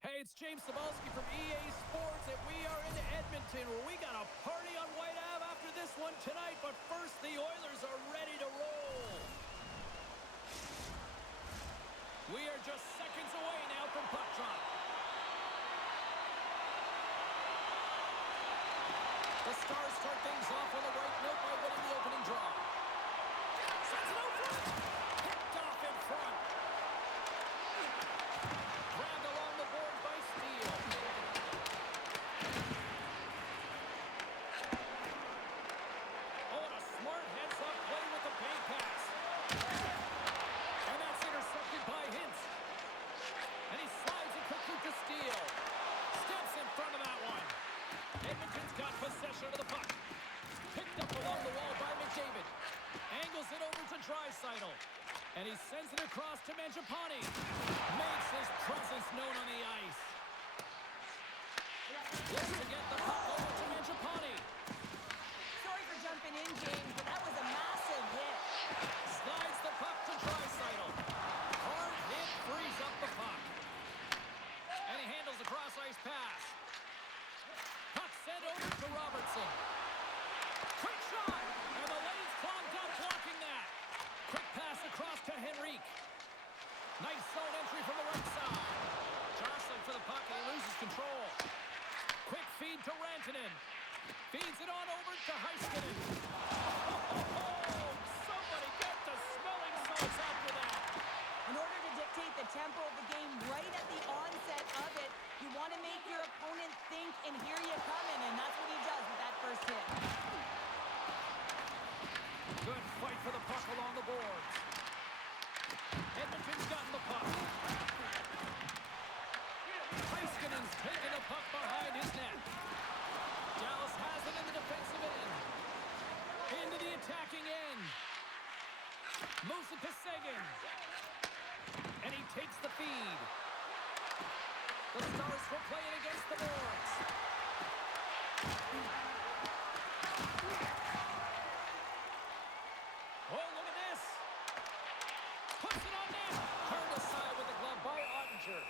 Hey, it's James Cebulski from EA Sports, and we are in Edmonton, where we got a party on White Ave after this one tonight. But first, the Oilers are ready to roll. We are just seconds away now from puck drop. The Stars start things off on the right note by winning the opening draw. Sends it out front. Picked off in front. Grabbed along the board by Steele. Oh, and a smart heads-up play with the bank pass. And that's intercepted by Hintz. And he slides it quickly to Steele. Steps in front of that one. Edmonton's got possession of the puck. Picked up along the wall by McDavid. Angles it over to Draisaitl. And he sends it across to Mangiapane. Makes his presence known on the ice. Looks to get the puck over to Mangiapane. Sorry for jumping in, James, but that was a massive hit. Slides the puck to Draisaitl. Hard hit frees up the puck. And he handles the cross-ice pass. Puck sent over to Robertson. Quick shot! And the lane's clogged up blocking that. Quick pass across to Henrique. Nice zone entry from the right side. Jostling for the puck and he loses control. Quick feed to Rantanen. Feeds it on over to Heiskanen. Oh, somebody get the smelling salts after that. In order to dictate the tempo of the game right at the onset of it, you want to make your opponent think, and here you coming, and that's what he does with that first hit. Good fight for the puck along the boards. Edmonton's gotten the puck. Heiskanen's taking the puck behind his net. Dallas has it in the defensive end. Into the attacking end. Moves it to Seguin. And he takes the feed. The Stars were playing against the boards. Oh, look at this. Puts it on net. Turned aside with the glove by Ottinger.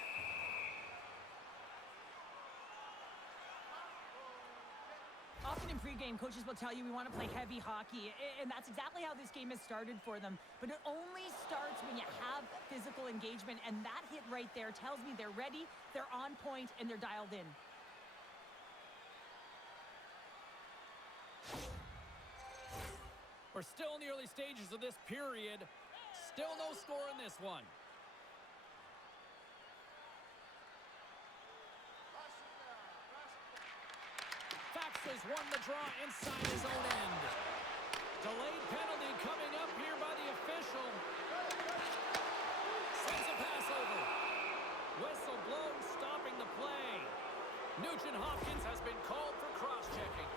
Often in pregame, coaches will tell you we want to play heavy hockey, and that's exactly how this game has started for them. But it only starts when you have physical engagement, and that hit right there tells me they're ready, they're on point, and they're dialed in. We're still in the early stages of this period. Still no score in this one. Fax has won the draw inside his own end. Delayed penalty coming up here by the official. Sends a pass over. Whistle blown, stopping the play. Nugent Hopkins has been called for cross-checking.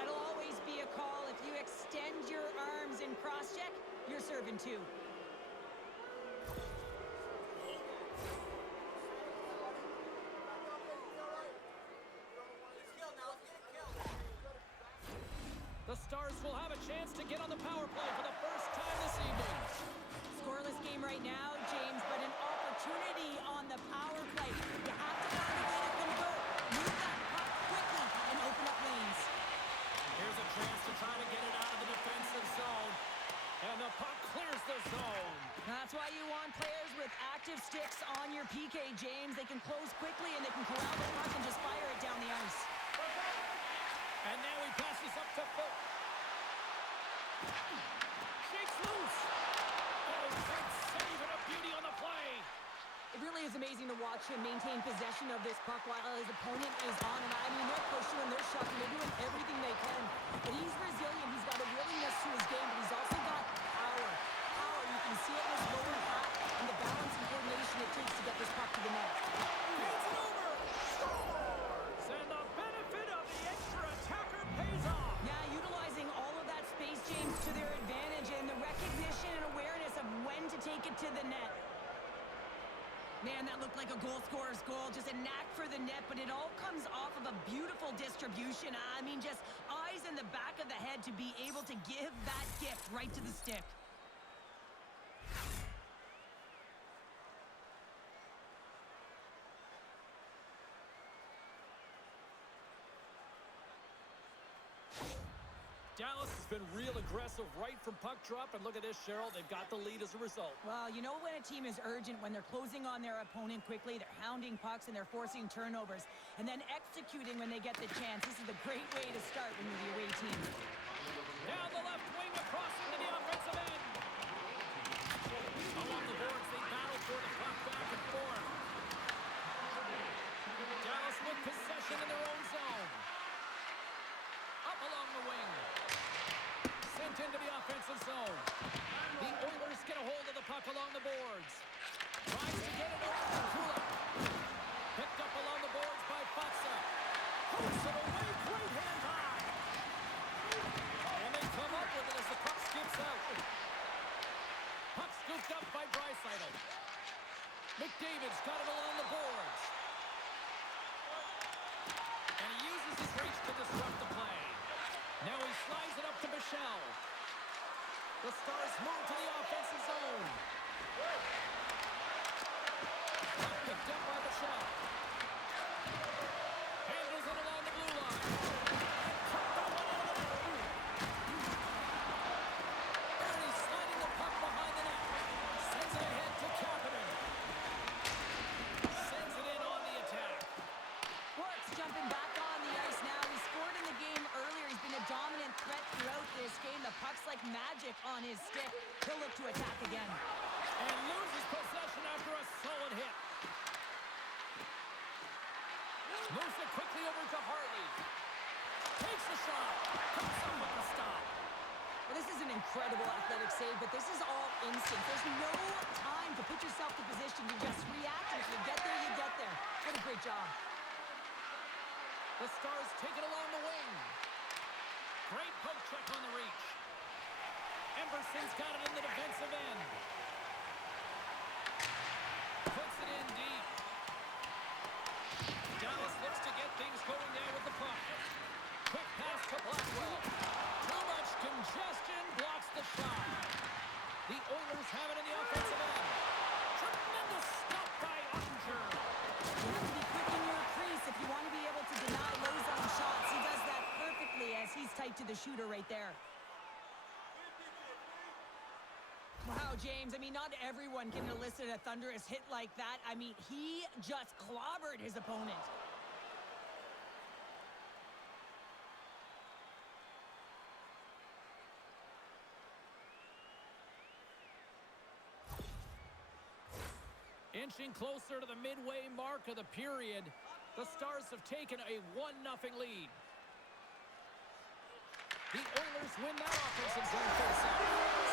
That'll always be a call. If you extend your arms in cross-check, you're serving two. The Stars will have a chance to get on the power play for the first time this evening. Scoreless game right now, James, but an opportunity on the power play. You have to find a way to convert. Move that puck quickly and open up lanes. Here's a chance to try to get it out of the defensive zone. And the puck clears the zone. That's why you want players with active sticks on your PK, James. They can close quickly and they can corral the puck and just fire it down the ice. And now he passes up to Foot. Shakes loose. Oh, great save and a beauty on the play. It really is amazing to watch him maintain possession of this puck while his opponent is on. And I mean, they're pushing him, they're shoving, they're doing everything they can. But he's resilient. He's got a willingness to his game, but he's also got power. Power, you can see it in his lower half and the balance and coordination it takes to get this puck to the net. Hands it over. Scores! And the benefit of the extra attacker pays off. Yeah, utilizing all of that space, James, to their advantage and the recognition and awareness of when to take it to the net. Man, that looked like a goal scorer's goal. Just a knack for the net, but it all comes off of a beautiful distribution. I mean, just eyes in the back of the head to be able to give that gift right to the stick. Dallas has been real aggressive right from puck drop, and look at this, Cheryl. They've got the lead as a result. Well, you know when a team is urgent, when they're closing on their opponent quickly, they're hounding pucks, and they're forcing turnovers, and then executing when they get the chance. This is a great way to start when you're the away team. Down the left wing, across into the offensive end. Along the boards, they battle for the puck back and forth. Dallas with possession in their own zone. Up along the wing. Sent into the offensive zone. The Oilers get a hold of the puck along the boards. Tries to get it over to Kula. Picked up along the boards by Fatsa. Hooks it away, great hand high. And they come up with it as the puck skips out. Puck scooped up by Draisaitl. McDavid's got it along the boards. And he uses his reach to disrupt the play. Now he slides it up to Michel. The Stars move to the offensive zone. Picked up by Michel. Handles it along the blue line. And he's sliding the puck behind the net. Sends it ahead to Kapanen. Sends it in on the attack. Works jumping back on the ice now. He scored in the game earlier. He's been a dominant threat throughout this game. The puck's like magic on his stick. He'll look to attack again. And loses possession after a solid hit. Moves it quickly over to Harley. Takes the shot. Comes up with the stop. Well, this is an incredible athletic save, but this is all instinct. There's no time to put yourself to position. You just react, and if you get there, you get there. What a great job. The Stars take it along the wing. Great poke check on the reach. Emberson's got it in the defensive end. Puts it in deep. Dallas looks to get things going there with the puck. Quick pass to Blackwell. Too much congestion, blocks the shot. The Oilers have it in the offensive end. Tremendous stop by Ottinger. You have to be quick in your crease if you want to be able to deny low zone shots. He does that perfectly as he's tight to the shooter right there. Wow, James, I mean, not everyone can elicit a thunderous hit like that. I mean, he just clobbered his opponent. Inching closer to the midway mark of the period, the Stars have taken a 1-0 lead. The Oilers win that offensive zone faceoff.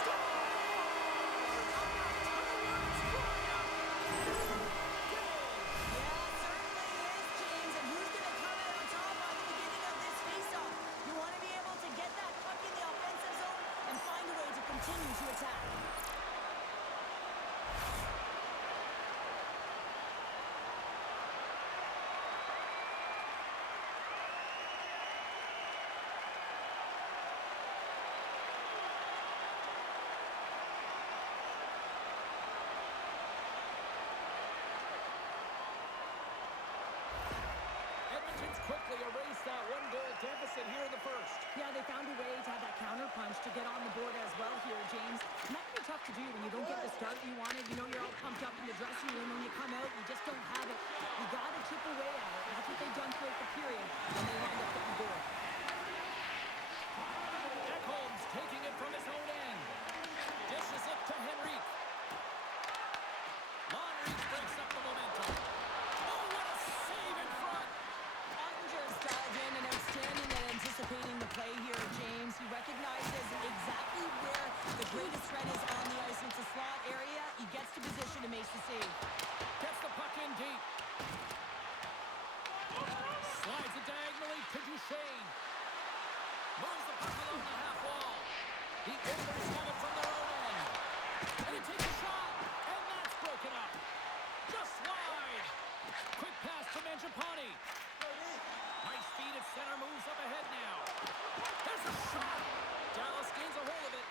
Continue to attack. Edmonton's quickly erased that one-goal deficit here in the first. Yeah, they found a way to have that counter punch to get on the board as well here, James. And that can be tough to do when you don't get the start you wanted. You know, you're all pumped up in the dressing room. When you come out, you just don't have it. You got to chip away at it. That's what they've done throughout the period, and they wind up getting the goal. Ekholm's taking it from his own end. Dishes it to Henrique. Lonrique breaks up the momentum. Oh, what a save in front! Ottinger's dialed in and outstanding at anticipating the play here, James. He recognizes exactly where the greatest threat is on the ice. It's a slot area. He gets to position and makes the save. Gets the puck in deep. Slides it diagonally to Duchesne. Moves the puck along the half wall. The Oilers have it from their own end. And he takes a shot. And that's broken up. Just wide. Quick pass to Mangiapane. Nice feed at center. Moves up ahead now. There's a shot. Dallas gains a hold of it.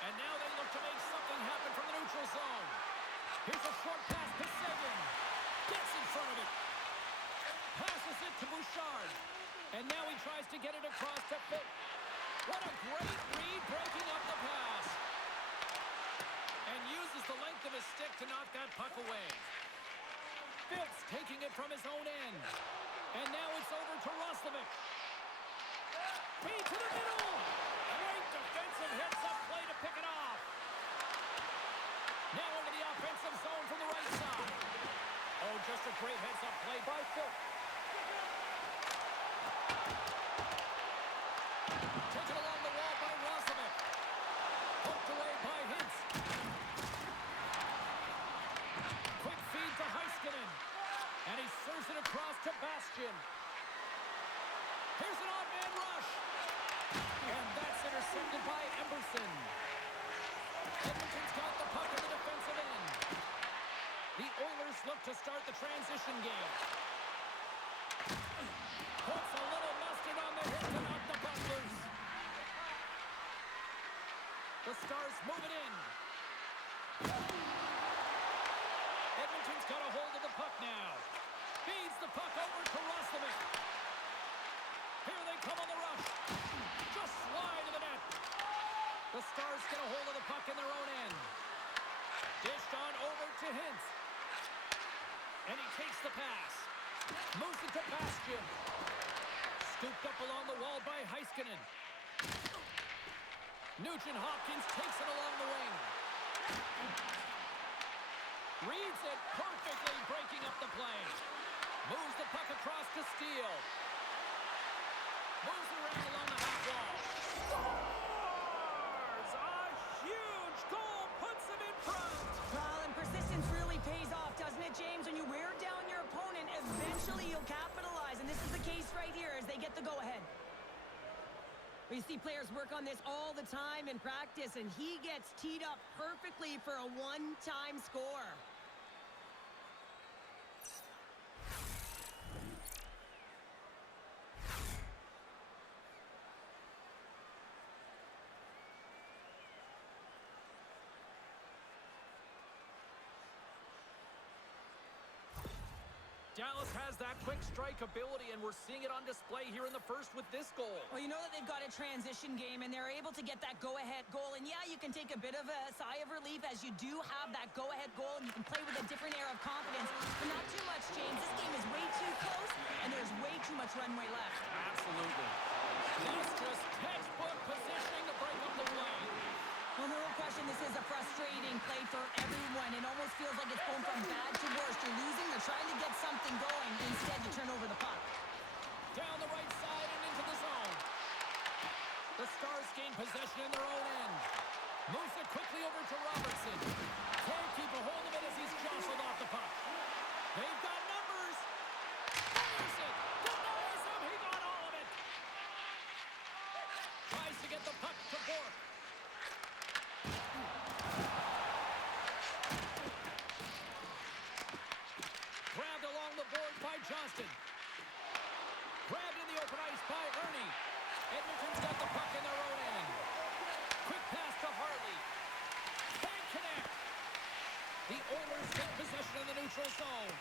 And now they look to make something happen from the neutral zone. Here's a short pass to Seguin. Gets in front of it. Passes it to Bouchard. And now he tries to get it across to Phil. What a great read breaking up the pass. And uses the length of his stick to knock that puck away. Phipps taking it from his own end. And now it's over to Roslovic. Feed to the middle. Great defensive hits-up play to pick it off. Now into the offensive zone from the right side. Oh, just a great heads-up play by Phipps. Taken along the wall by Roslovic. Poked away by Hintz. Quick feed to Heiskanen. And he serves it across to Bastian. Here's an odd-man rush. And that's intercepted by Emberson. Edmonton's got the puck in the defensive end. The Oilers look to start the transition game. Puts a little mustard on the hit to knock the puck loose. The Stars move it in. Edmonton's got a hold of the puck now. Feeds the puck over to Roslovic. Here they come on the rush. Just slide to the net. The Stars get a hold of the puck in their own end. Dished on over to Hintz. And he takes the pass. Moves it to Bastian. Scooped up along the wall by Heiskanen. Nugent-Hopkins takes it along the wing. Reads it perfectly, breaking up the play. Moves the puck across to Steele. Moves around along the half wall. Scores! A huge goal puts him in front. Well, and persistence really pays off, doesn't it, James? When you wear down your opponent, eventually you'll capitalize. And this is the case right here as they get the go-ahead. We see players work on this all the time in practice, and he gets teed up perfectly for a one-time score. Dallas has that quick strike ability, and we're seeing it on display here in the first with this goal. Well, you know that they've got a transition game, and they're able to get that go-ahead goal. And, yeah, you can take a bit of a sigh of relief as you do have that go-ahead goal, and you can play with a different air of confidence. But not too much, James. This game is way too close, and there's way too much runway left. Absolutely. That's just textbook positioning to break up the play. Well, no question, this is a frustrating play for everyone. It almost feels like it's going from bad to worse. You're losing, you're trying to get something going. Instead, you turn over the puck. Down the right side and into the zone. The Stars gain possession in their own end. Moves it quickly over to Robertson. Can't keep a hold of it as he's jostled off the puck. They've got numbers. Fires it. Denies him. He got all of it. Tries to get the puck to Bourque. Grabbed along the board by Johnston. Grabbed in the open ice by Ernie. Edmonton's got the puck in their own end. Quick pass to Harley. Can't connect. The Oilers get possession in the neutral zone.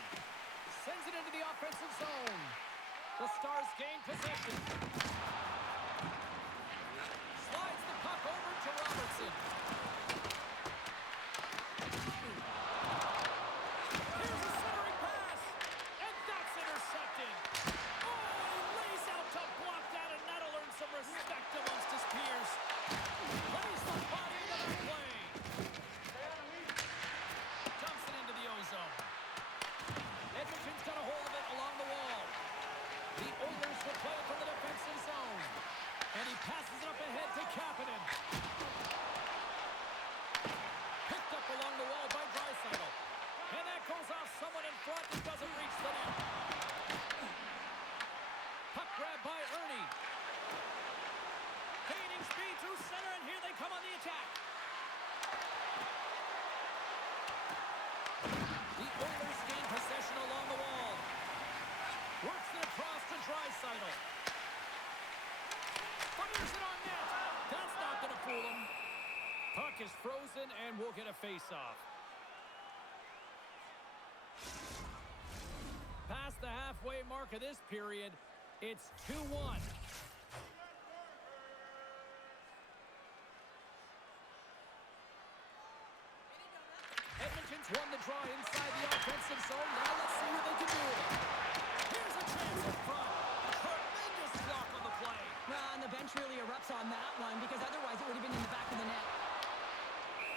Sends it into the offensive zone. The Stars gain possession. Slides the puck over to Robertson. Here's a centering pass. And that's intercepted. Oh, he lays out to block that, and that'll earn some respect amongst his peers. Lays the body into that play. Dumps it into the O-zone. Edmonton's got a hold of it along the wall. The Oilers will play it from the defensive zone. And he passes it up ahead to Kapanen. Picked up along the wall by Draisaitl. And that goes off someone in front and doesn't reach the net. Puck grab by Ernie. Gaining speed through center, and here they come on the attack. The Oilers gain possession along the wall. Works it across to Draisaitl. Fires it on net. That's not going to fool him. Puck is frozen, and we'll get a face-off. Past the halfway mark of this period, it's 2-1. won the draw inside the offensive zone. Now let's see what they can do with it. Here's a chance in front. Tremendous block on the play. Well, and the bench really erupts on that one because otherwise it would have been in the back of the net.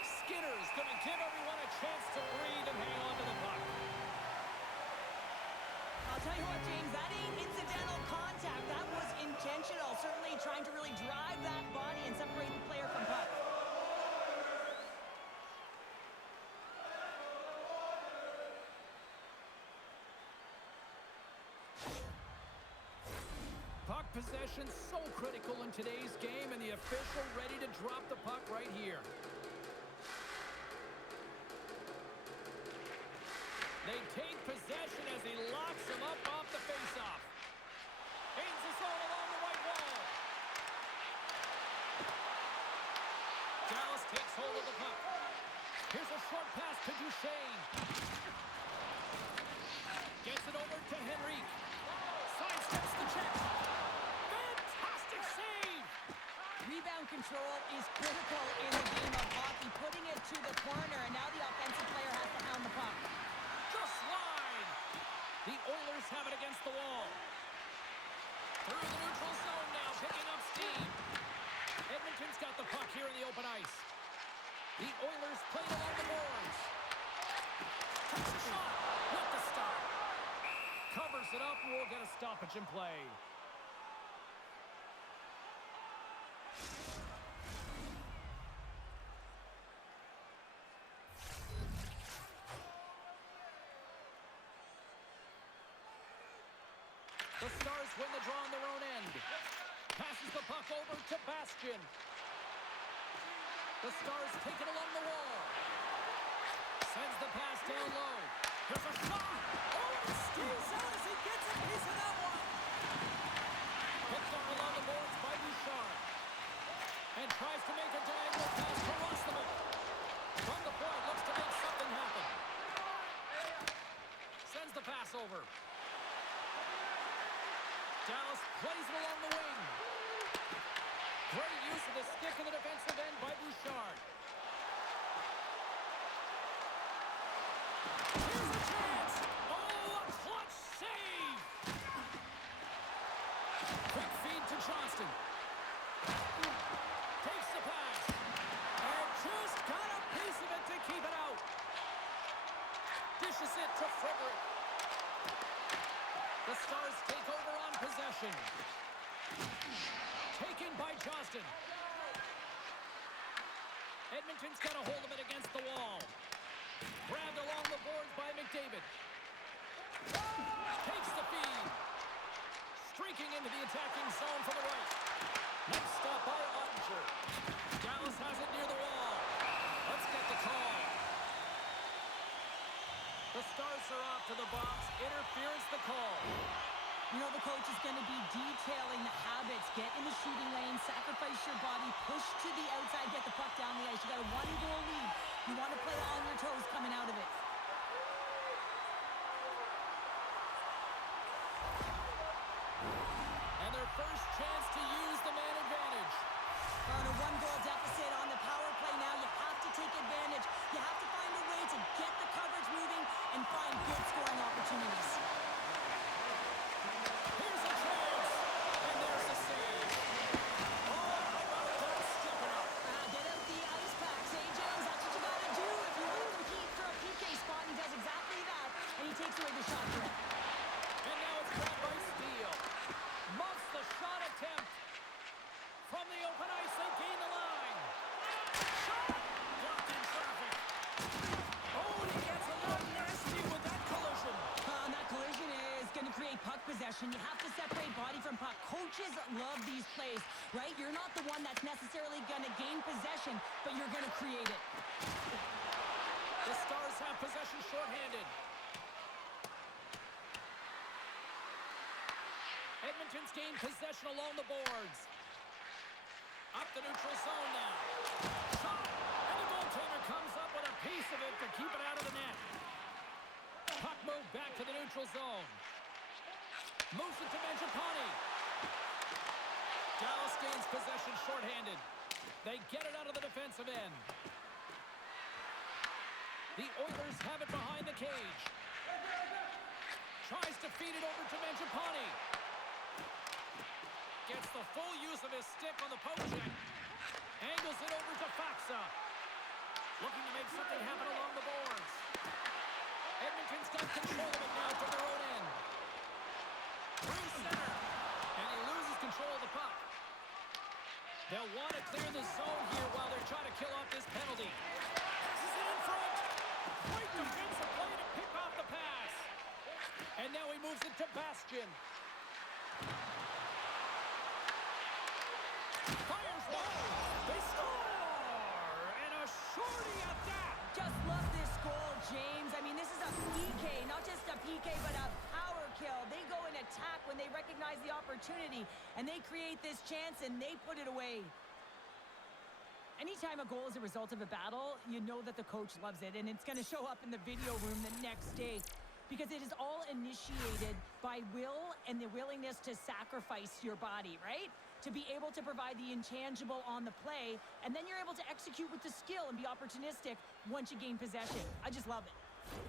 Skinner's going to give everyone a chance to breathe and hang on to the puck. I'll tell you what, James, that ain't incidental contact. That was intentional. Certainly trying to really drive that body and separate the player from puck. Puck possession so critical in today's game, and the official ready to drop the puck right here. They take possession as he locks him up off the faceoff. Aims his own along the right wall. Dallas takes hold of the puck. Here's a short pass to Duchesne. Gets it over to Henrique. Sidesteps the check. Fantastic save! Rebound control is critical in the game of hockey. Putting it to the corner, and now the offensive player has to hound the puck. Just wide. The Oilers have it against the wall. Through the neutral zone now, picking up steam. Edmonton's got the puck here in the open ice. The Oilers play it along the boards. Takes a shot with the stop. Covers it up, and we'll get a stoppage in play. The Stars win the draw on their own end. Passes the puck over to Bastian. The Stars take it along the wall. Sends the pass down low. There's a shot. Oh, it steals out as he gets a piece of that one. Picked up along the boards by Bouchard. And tries to make a diagonal pass to Roslovic. From the point, looks to make something happen. Sends the pass over. Dallas plays it along the wing. Great use of the stick in the defensive end by Bouchard. Here's a chance. Oh, a clutch save. Quick feed to Johnston. Takes the pass. And just got a piece of it to keep it out. Dishes it to Frederick. The Stars take over on possession. Taken by Johnston. Edmonton's got a hold of it against the wall. Grabbed along the boards by McDavid. Takes the feed. Streaking into the attacking zone from the right. Nice stop by Ottinger. Dallas has it near the wall. Let's get the call. The Stars are off to the box. Interference the call. You know, the coach is going to be detailing the habits. Get in the shooting lane, sacrifice your body, push to the outside, get the puck down the ice. You got a one-goal lead. You want to play on your toes coming out of it. And their first chance to use the man advantage. On a one-goal deficit on the power play now, you have to take advantage. You have to find a way to get the coverage moving and find good scoring opportunities. Here's a chance, and there's a save. Oh, how about that stepping up? Get out the ice packs, James. That's what you got to do if you want to compete for a PK spot. He does exactly that, and he takes away the shot threat. And now it's grabbed by Steele. Muffs the shot attempt. From the open ice, they gain the line. Shot! Blocked in traffic. Oh, and he gets a little nasty with that collision. And that collision is going to create puck possession. You have to separate body from puck. Coaches love these plays, right? You're not the one that's necessarily going to gain possession, but you're going to create it. The Stars have possession shorthanded. Edmonton's gained possession along the boards. Up the neutral zone now. Shot! And the goaltender comes up with a piece of it to keep it out of the net. Puck moved back to the neutral zone. Moves it to Mangiapane. Dallas gains possession shorthanded. They get it out of the defensive end. The Oilers have it behind the cage. Tries to feed it over to Mangiapane. Gets the full use of his stick on the poke check. Angles it over to Faksa. Looking to make something happen along the boards. Edmonton's got control of it now from their own end. Through center. And he loses control of the puck. They'll want to clear the zone here while they're trying to kill off this penalty. Passes it in front. Great defensive play to pick off the pass. And now he moves it to Bastian. Fires low. They score! And a shorty at that. Just love this goal, James. I mean, this is a PK, not just a PK, but a power kill. They go and attack when they recognize the opportunity, and they create this chance, and they put it away. Anytime a goal is a result of a battle, you know that the coach loves it, and it's going to show up in the video room the next day because it is all initiated by will and the willingness to sacrifice your body, right? To be able to provide the intangible on the play, and then you're able to execute with the skill and be opportunistic once you gain possession. I just love it.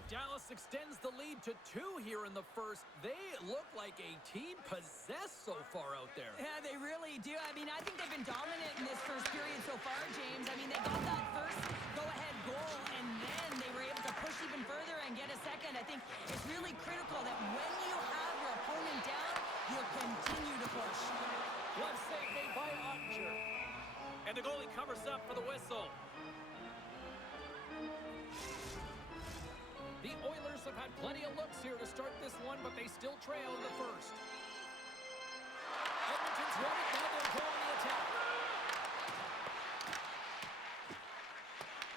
Dallas extends the lead to 2 here in the first. They look like a team possessed so far out there. Yeah, they really do. I mean, I think they've been dominant in this first period so far, James. I mean, they got that first go-ahead goal, and then they were able to push even further and get a second. I think it's really critical that when you have your opponent down, you continue to push. One save made by Ottinger. And the goalie covers up for the whistle. The Oilers have had plenty of looks here to start this one, but they still trail in the first. Edmonton's won it, now they'll go on the attack.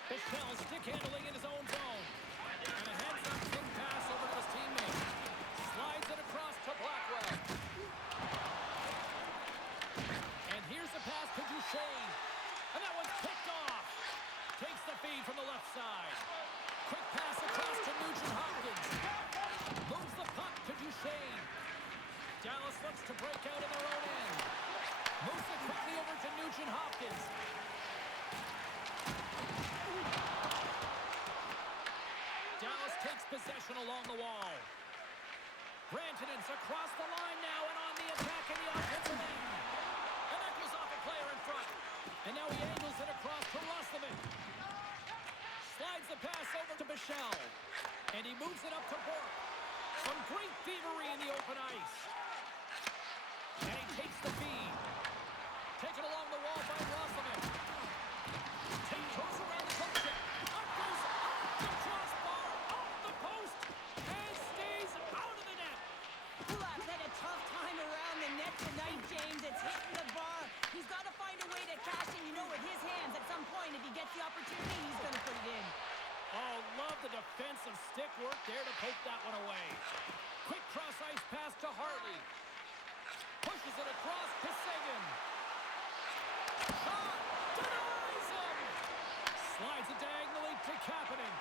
Bichelle stick handling in his own zone. And a heads-up quick pass over to his teammate. Slides it across to Blackwell. And here's the pass to Duchesne. And that one's picked off. Takes the feed from the left side. Quick pass across to Nugent-Hopkins. Moves the puck to Duchesne. Dallas looks to break out in their own end. Moves it quickly over to Nugent-Hopkins. Dallas takes possession along the wall. Rantanen's across the line now and on the attack in the offensive end. And that goes off a player in front. And now he angles it across to Roslovic. Slides the pass over to Bichelle. And he moves it up to Burke. Some great thievery in the open ice. And he takes the feed. Taken along the wall by Roslovic. Goes around the post check. Up goes off the crossbar, off the post, and stays out of the net. Kulak's had a tough time around the net tonight, James. It's hitting the bar. He's got to find a way to cash in, with his hands at some point. If he gets the opportunity, he's going to put it in. Oh, love the defensive stick work there to poke that one away. Quick cross-ice pass to Hartley. Pushes it across to Seguin. Shot! Denies him! Slides it diagonally to Kapanen.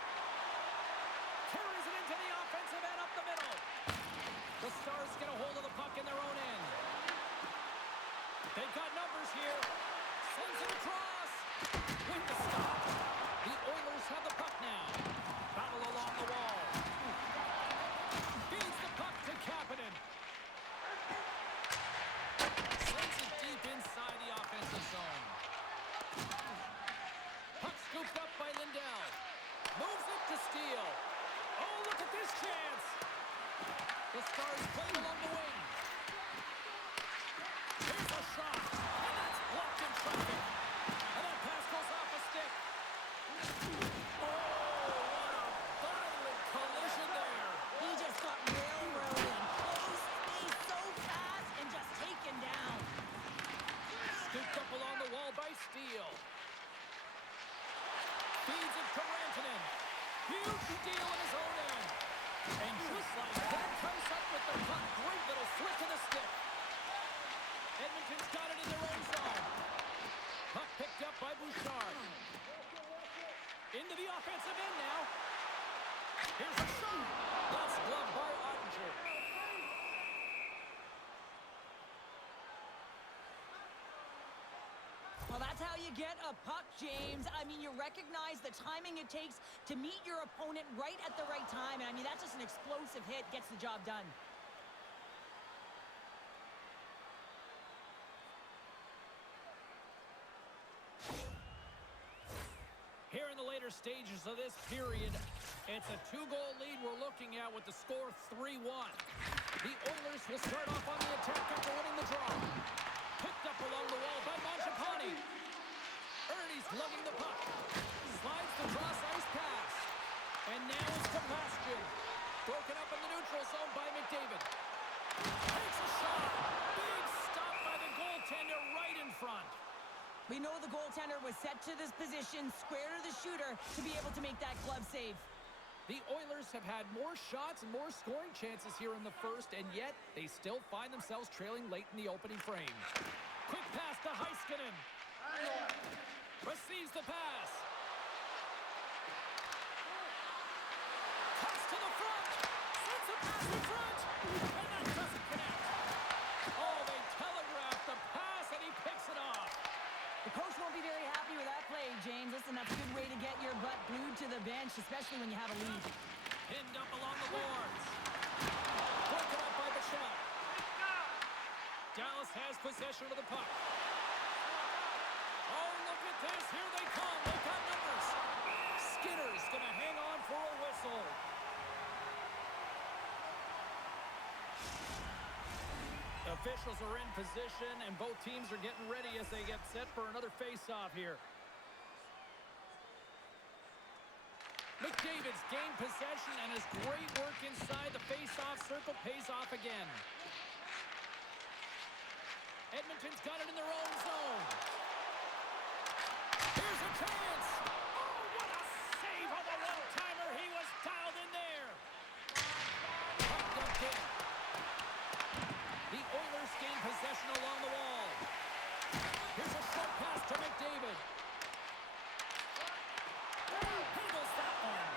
Carries it into the offensive end up the middle. The Stars get a hold of the puck in their own end. They've got numbers here. Sends it across. With the stop. The Oilers have the puck now. Battle along the wall. Feeds the puck to Kapanen. Sends it deep inside the offensive zone. Puck scooped up by Lindell. Moves it to Steele. Oh, look at this chance. The Stars play along the wing. Here's a shot. And that's blocked in traffic. And that pass goes off a stick. Oh, what a violent collision there. He just got railroaded. Close space so fast and just taken down. Scooped up along the wall by Steele. Feeds it to Rantanen. Huge steal in his own end. And just like that, comes up with the puck. Great little flick of the stick. Edmonton's got it in their own zone. Puck picked up by Bouchard. Into the offensive end now. Here's a shot. That's gloved by Ottinger. Well, that's how you you get a puck, James, I mean, you recognize the timing it takes to meet your opponent right at the right time. And I mean, that's just an explosive hit, gets the job done. Here in the later stages of this period, it's a 2-goal lead we're looking at with the score 3-1. The Oilers will start off on the attack after winning the draw. Picked up along the wall by Mangiapane. Ernie's lugging the puck. Slides the cross ice pass. And now it's to Bastian. Broken up in the neutral zone by McDavid. Takes a shot. Big stop by the goaltender right in front. We know the goaltender was set to this position, square to the shooter, to be able to make that glove save. The Oilers have had more shots and more scoring chances here in the first, and yet they still find themselves trailing late in the opening frame. Quick pass to Heiskanen. Receives the pass. Cuts to the front. Sends a pass in front. And that doesn't connect. Oh, they telegraphed the pass, and he picks it off. The coach won't be very happy with that play, James. Listen, that's a good way to get your butt glued to the bench, especially when you have a lead. Pinned up along the boards. Broken up by Bichelle. Dallas has possession of the puck. Oh, look at this. Here they come. They've got numbers. Skinner's going to hang on for a whistle. Officials are in position, and both teams are getting ready as they get set for another face-off here. McDavid's gained possession, and his great work inside the face-off circle pays off again. Edmonton's got it in their own zone. Here's a chance. Oh, what a save on the one-timer. He was dialed in there. Puck dumped in. The Oilers gain possession along the wall. Here's a short pass to McDavid. Handles that one.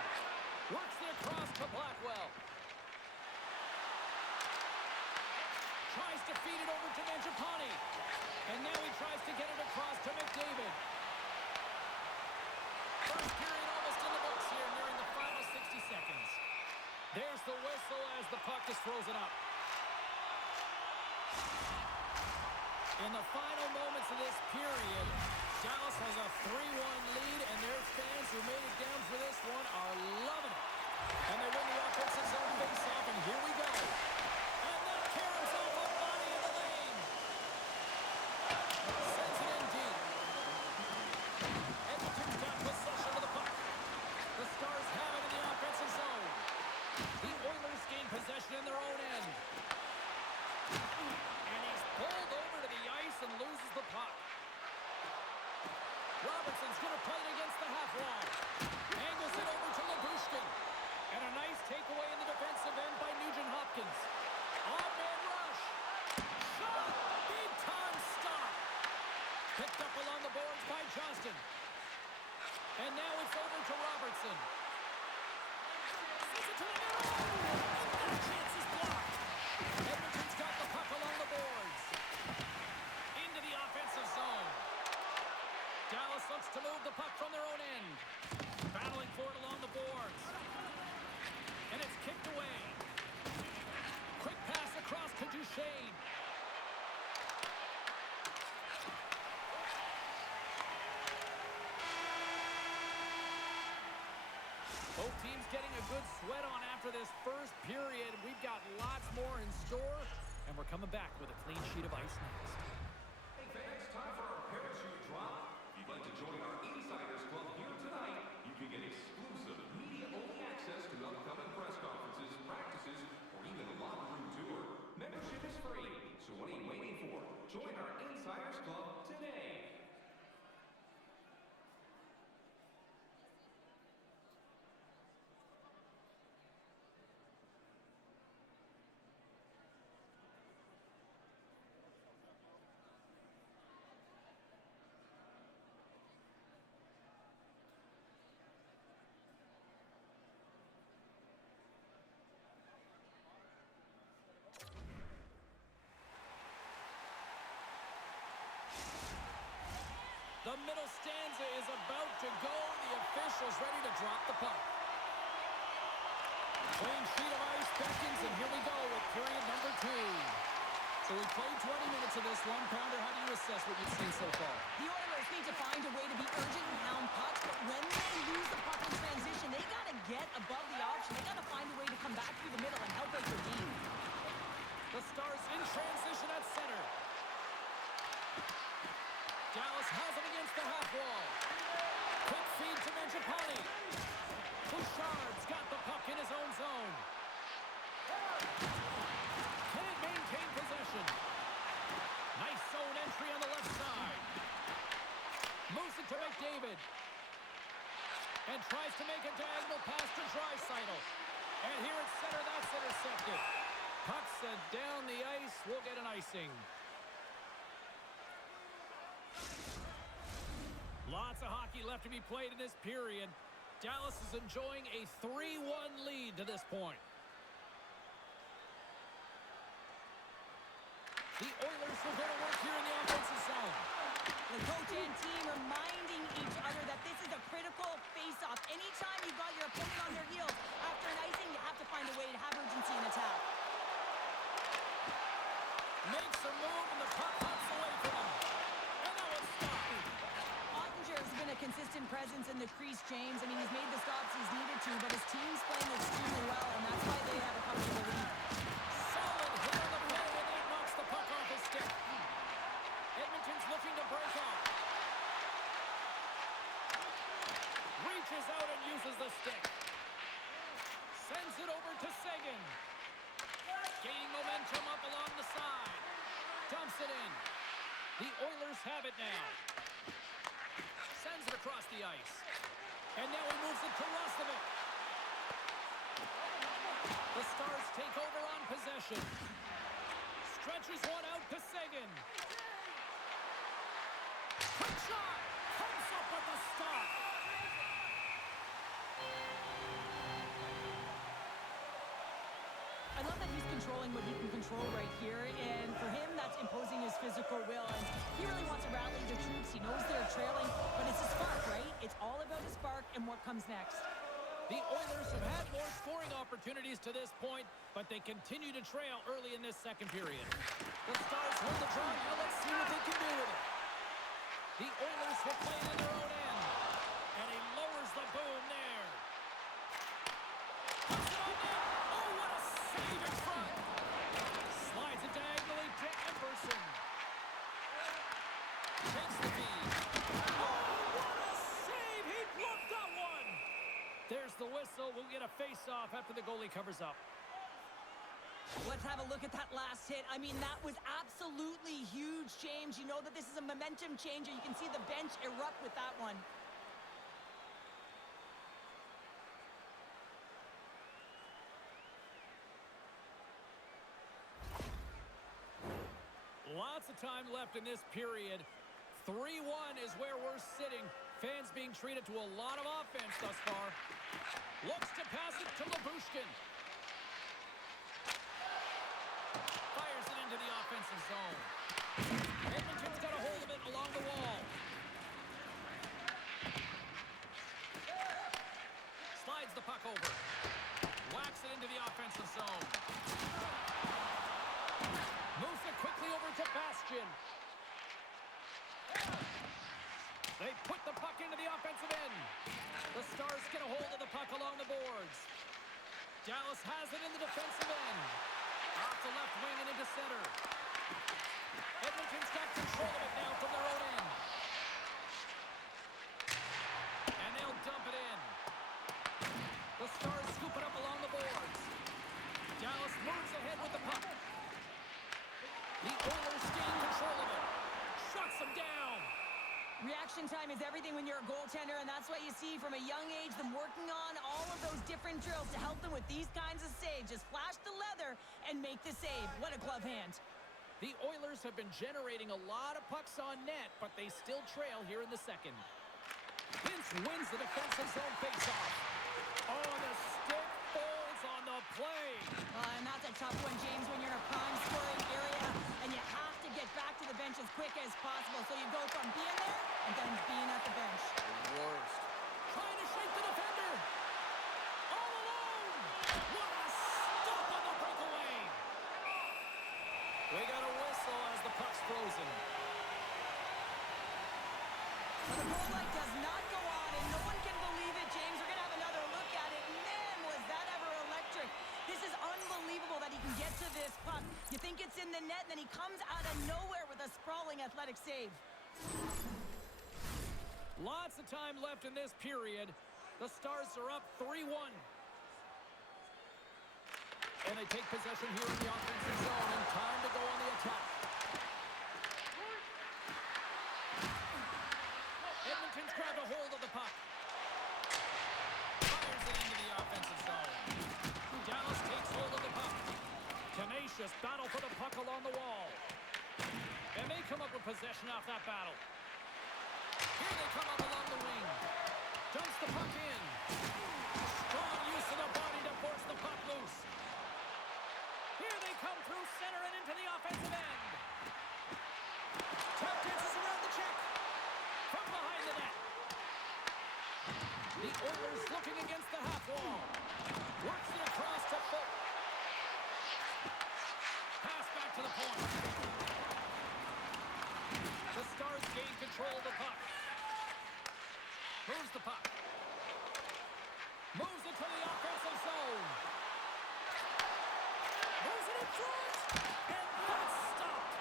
Works it across to Blackwell. Tries to feed it over to Mangiapane. And now he tries to get it across to McDavid. First period almost in the books here, nearing the final 60 seconds. There's the whistle as the puck is frozen up. In the final moments of this period, Dallas has a 3-1 lead, and their fans who made it down for this one are loving it. And they win the offensive zone face-off, and here we go. And that carries off a body in the lane. Sends it in deep. Edmonton's got possession of the puck. The Stars have it in the offensive zone. The Oilers gain possession in their own end. And he's pulled over to the ice and loses the puck. Robertson's going to play it against the half wall. Angles it over to Labushkin. And a nice takeaway in the defensive end by Nugent Hopkins. On-man rush. Shot. Big time stop. Picked up along the boards by Johnston. And now it's over to Robertson. Sends it to the middle. And that chance is blocked. Edmonton's got the puck along the boards. Into the offensive zone. Dallas looks to move the puck from their own end. Battling for it along the boards. And it's kicked away. Quick pass across to Duchesne. Both teams getting a good sweat on after this first period. We've got lots more in store, and we're coming back with a clean sheet of ice next. Hey fans, time for our parachute drop. If you'd like to join our Insiders Club here tonight, you can get exclusive media-only access to upcoming press conferences, practices, or even a locker room tour. Membership is free, so what are you waiting for? Join our Insiders Club today. middle stanza is about to go. The official's ready to drop the puck. Clean sheet of ice beckons, and here we go with period number 2. So we played 20 minutes of this one. Pounder, how do you assess what you've seen so far? The Oilers need to find a way to be urgent and hound pucks, but when they lose the puck in transition, they got to get above the option. They got to find a way to come back through the middle and help out their team. The Stars in transition at center. Dallas has it against the half wall. Quick feed to Mangiapane. Bouchard's got the puck in his own zone. Can it maintain possession? Nice zone entry on the left side. Moves it to McDavid. And tries to make a diagonal pass to Draisaitl. And here at center, that's intercepted. Puck sent down the ice. We'll get an icing. Lots of hockey left to be played in this period. Dallas is enjoying a 3-1 lead to this point. The Oilers will go to work here in the offensive zone. The coach and team reminding each other that this is a critical face-off. Anytime you've got your opponent on their heels, after an icing, you have to find a way to have urgency in attack. Makes a move, and the puck hops away from him. And that was stopped. Ottinger's been a consistent presence in the crease, James. I mean, he's made the stops he's needed to, but his team's playing extremely well, and that's why they have a comfortable lead. Solid hit on the play, and that knocks the puck off his stick. Edmonton's looking to break out. Reaches out and uses the stick. Sends it over to Seguin. Gaining momentum up along the side. Dumps it in. The Oilers have it now. Sends it across the ice. And now he moves it to Roslovic. The Stars take over on possession. Stretches one out to Seguin. Quick shot. Comes up with the stop. I love that he's controlling what he can control right here, and for him, that's imposing his physical will, and he really wants to rally the troops. He knows they're trailing, but it's a spark, right? It's all about the spark and what comes next. The Oilers have had more scoring opportunities to this point, but they continue to trail early in this second period. The Stars win the draw. Now let's see what they can do with it. The Oilers will play it in their own end, and he lowers the boom there. Puts it on net. Oh, what a save in front. Slides it diagonally to Emberson. Takes the feed. Oh, what a save. He blocked that one. There's the whistle. We'll get a face-off after the goalie covers up. Let's have a look at that last hit. I mean, that was absolutely huge, James. You know that this is a momentum changer. You can see the bench erupt with that one. Lots of time left in this period. 3-1 is where we're sitting. Fans being treated to a lot of offense thus far. Looks to pass it to Labushkin. Fires it into the offensive zone. Edmonton's got a hold of it along the wall. Slides the puck over. Whacks it into the offensive zone. Moves it quickly over to Bastian. They put the puck into the offensive end. The Stars get a hold of the puck along the boards. Dallas has it in the defensive end. Off the left wing and into center. Edmonton's got control of it now from their own end. And they'll dump it in. The Stars scoop it up along the boards. Dallas moves ahead with the puck. The Oilers gain control of it. Shuts them down. Reaction time is everything when you're a goaltender, and that's why you see from a young age them working on all of those different drills to help them with these kinds of saves. Just flash the leather and make the save. What a glove hand. The Oilers have been generating a lot of pucks on net, but they still trail here in the second. Vince wins the defensive zone faceoff. Oh, the stick falls on the play. And that's a tough one, James, when you're in a prime scoring area and you have to get back to the bench bench as quick as possible. So you go from being there and then being at the bench. The worst. Trying to shake the defender. All alone. What a stop on the breakaway. We got a whistle as the puck's frozen. The goal light does not go on, and no one can believe it, James. We're going to have another look at it. Man, was that ever electric. This is unbelievable that he can get to this puck. You think it's in the net, and then he comes out of nowhere with a sprawling athletic save. Lots of time left in this period. The Stars are up 3-1. And they take possession here in the offensive zone, and time to go on the attack. Edmonton's grabbed a hold of the puck. Fires it into the offensive zone. Dallas takes hold of the puck. Tenacious battle for the puck along the wall. And they come up with possession off that battle. Here they come up along the wing. Dumps the puck in. Strong use of the body to force the puck loose. Here they come through center and into the offensive end. Tap dances around the check. From behind the net. The Oilers looking against the half wall. Works it across to Foot. Pass back to the point. The Stars gain control of the puck. Moves the puck. Moves it to the offensive zone. Moves it in front. And that's stopped.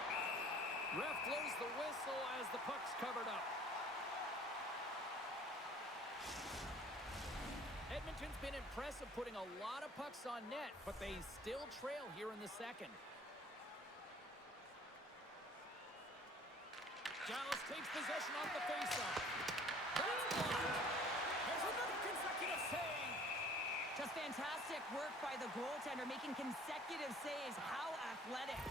Ref blows the whistle as the puck's covered up. Edmonton's been impressive putting a lot of pucks on net, but they still trail here in the second. Dallas takes possession off the faceoff. That's blocked. There's another consecutive save. Just fantastic work by the goaltender, making consecutive saves. How athletic.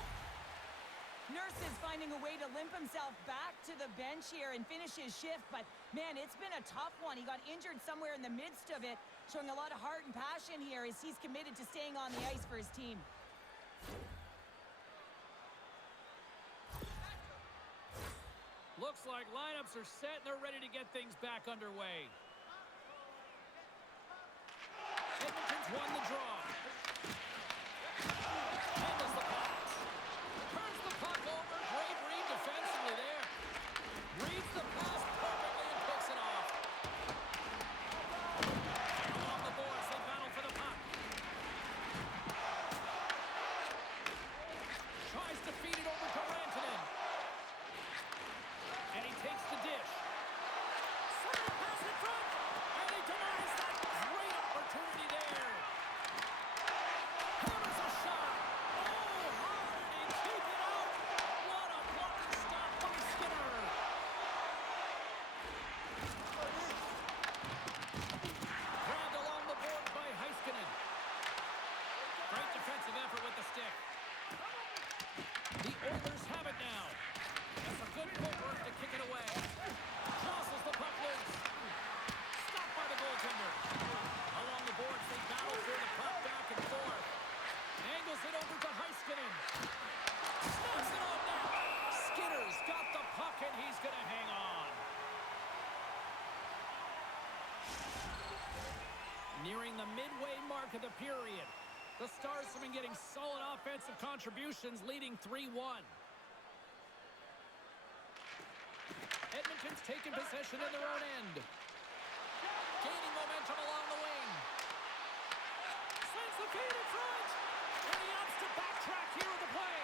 Nurse is finding a way to limp himself back to the bench here and finish his shift, but man, it's been a tough one. He got injured somewhere in the midst of it, showing a lot of heart and passion here as he's committed to staying on the ice for his team. Looks like lineups are set and they're ready to get things back underway. Edmonton's won the draw. Handles the pass. Turns the puck over. Great read defensively there. Reads the pass perfectly and picks it off. Along the boards, they battle for the puck. Tries to feed it over to Rantanen. And he takes the dish. Sliding pass in front. And he denies that. Great opportunity there. Hammers a shot. Oh, hard and keep it out. What a blocking stop by Skinner. Grabbed along the board by Heiskanen. Great defensive effort with the stick. The Oilers have it now. That's some good footwork to kick it away. Jostles the puck loose. Stopped by the goaltender. Along the boards, they battle for the puck back and forth. Angles it over to Heiskanen. Snaps it on net. Skinner's got the puck and he's going to hang on. Nearing the midway mark of the period. The Stars have been getting solid offensive contributions, leading 3-1. Edmonton's taking possession in their own end. Gaining momentum along the wing. Sends the feed in front. And he opts to backtrack here with the play.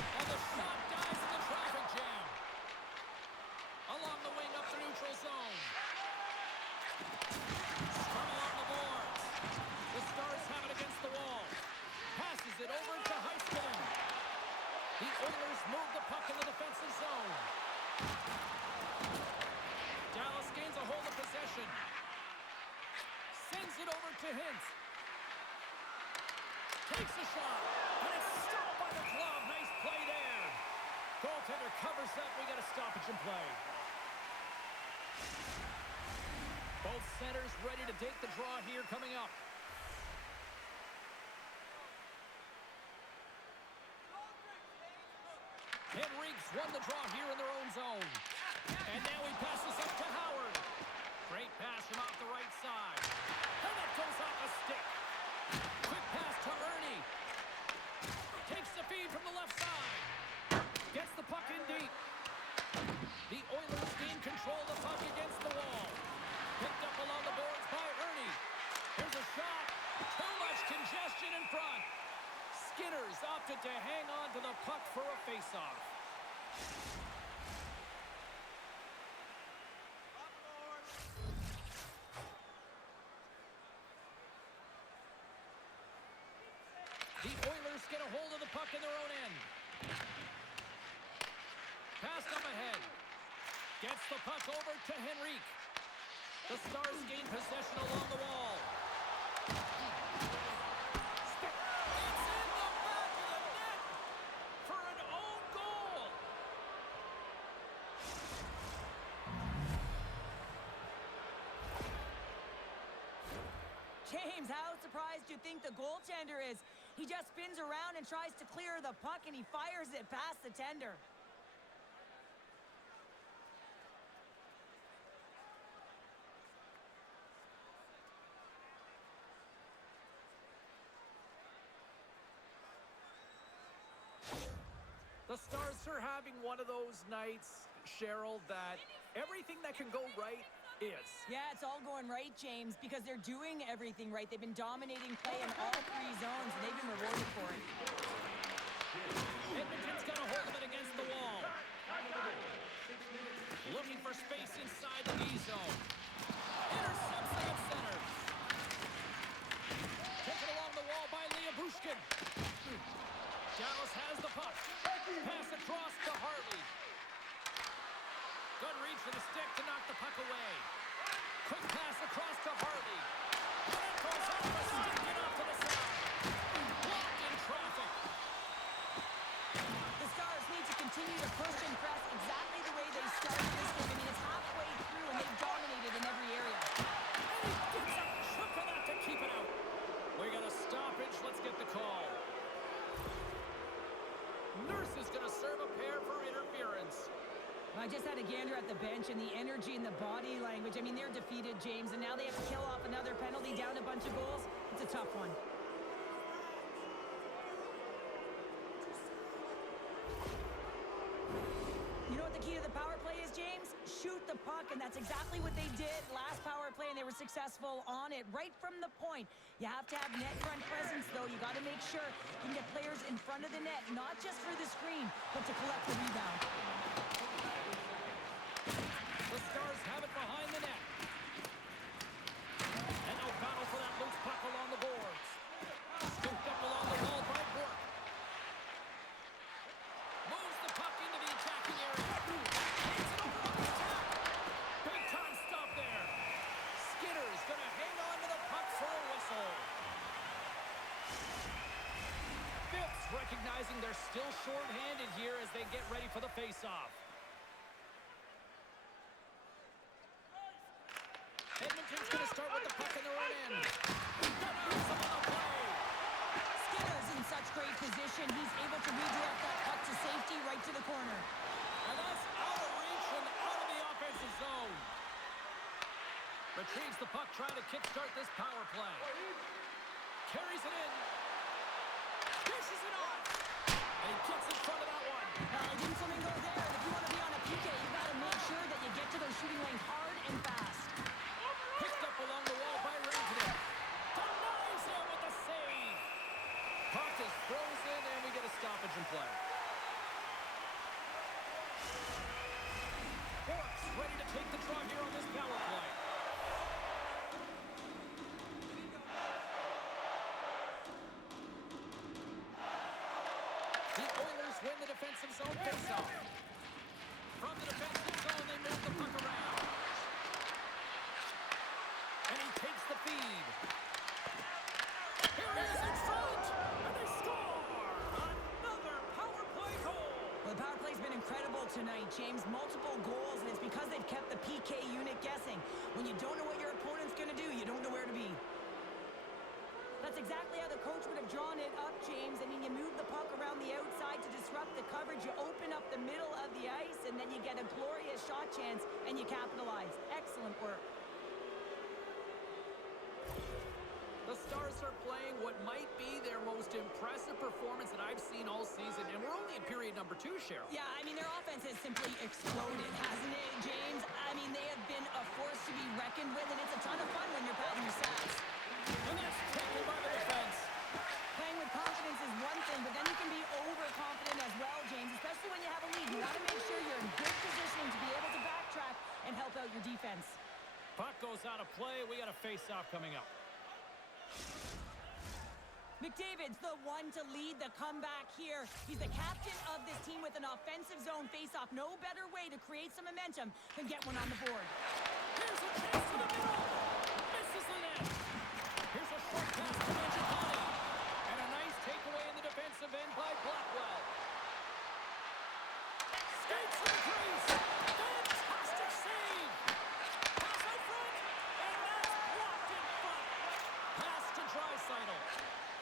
And the shot dies in the traffic jam. Along the wing up the neutral zone. Scrum along the boards. The Stars have it against the wall. Passes it over to Heiskanen. The Oilers move the puck in the defensive zone. Dallas gains a hold of possession. Sends it over to Hintz. Takes a shot. And it's stopped by the glove. Nice play there. Goaltender covers up. We got a stoppage in play. Both centers ready to take the draw here coming up. Henrique's won the draw here in their own zone. And now he passes up to Howard. Great pass from off the right side. And that goes off a stick. Quick pass to Ernie. Takes the feed from the left side. Gets the puck in deep. The Oilers gain control of the puck against the wall. Picked up along the boards by Ernie. Here's a shot. Too much congestion in front. Skinner's opted to hang on to the puck for a faceoff. The Oilers get a hold of the puck in their own end. Passed up ahead. Gets the puck over to Henrique. The Stars gain possession along the wall. It's in the back of the net for an own goal. James, how surprised do you think the goaltender is? He just spins around and tries to clear the puck, and he fires it past the tender. The Stars are having one of those nights, Cheryl, that everything that can go right is. Yeah, it's all going right, James, because they're doing everything right. They've been dominating play in all three zones, and they've been rewarded for it. Edmonton's got a hold of it against the wall. Looking for space inside the D zone. Intercepts it at center. Taken along the wall by Bushkin. Dallas has the puck. Pass across to Hartley. Good reach for the stick to knock the puck away. Quick pass across to Hartley. That goes off the stick and off to the side. Blocked in traffic. The Stars need to continue to push and press exactly the way they started this game. I mean, it's halfway through, and they've dominated in every area. And he gets a chunk of that to keep it out. We got a stoppage. Let's get the call. Nurse is going to serve a pair for interference. I just had a gander at the bench, and the energy and the body language. I mean, they're defeated, James, and now they have to kill off another penalty, down a bunch of goals. It's a tough one. You know what the key to the power play is, James? Shoot the puck, and that's exactly what they did last power play, and they were successful on it right from the point. You have to have net front presence, though. You got to make sure you can get players in front of the net, not just for the screen, but to collect the rebound. The Stars have it behind the net. And no battle for that loose puck along the boards. Scooped up along the wall by Bork. Moves the puck into the attacking area. Takes it over on the attack. Big time stop there. Skinner's going to hang on to the puck for a whistle. Phipps recognizing they're still short-handed here as they get ready for the face-off. Edmonton's going to start with the puck in their own end. Skinner's in such great position. He's able to redirect that puck to safety right to the corner. And that's out of reach and out of the offensive zone. Retrieves the puck, trying to kickstart this power play. Carries it in. Dishes it off. And he gets in front of that one. They didn't something go there. If you want to be on a PK, you got to make sure that you get to those shooting lanes hard and fast. Picked up along the wall by Rantanen. Denies him with the save. Puck is frozen, and we get a stoppage in play. Bork's ready to take the draw here on this power play. The Oilers win the defensive zone faceoff. From the defensive zone, they move the puck around. And he takes the feed. Here he is in front, and they score! Another power play goal! Well, the power play's been incredible tonight, James. Multiple goals, and it's because they've kept the PK unit guessing. When you don't know what your opponent's going to do, you don't know where to be. That's exactly how the coach would have drawn it up, James. I mean, you move the puck around the outside to disrupt the coverage. You open up the middle of the ice, and then you get a glorious shot chance, and you capitalize. Excellent work. The Stars are playing what might be their most impressive performance that I've seen all season, and we're only in period number 2, Cheryl. Yeah, I mean, their offense has simply exploded, hasn't it, James? I mean, they have been a force to be reckoned with, and it's a ton of fun when you're patting your sacks. And that's taken by the defense. Playing with confidence is one thing, but then you can be overconfident as well, James, especially when you have a lead. You want to make sure you're in good positioning to be able to backtrack and help out your defense. Puck goes out of play. We got a face-off coming up. McDavid's the one to lead the comeback here. He's the captain of this team with an offensive zone face-off. No better way to create some momentum than get one on the board. Here's a chance to the middle. Misses the net. Here's a short pass to Mangiapane. And a nice takeaway in the defensive end by Blackwell. Skates to the crease. Fantastic save. Pass out front. And that's blocked in front. Pass to Draisaitl.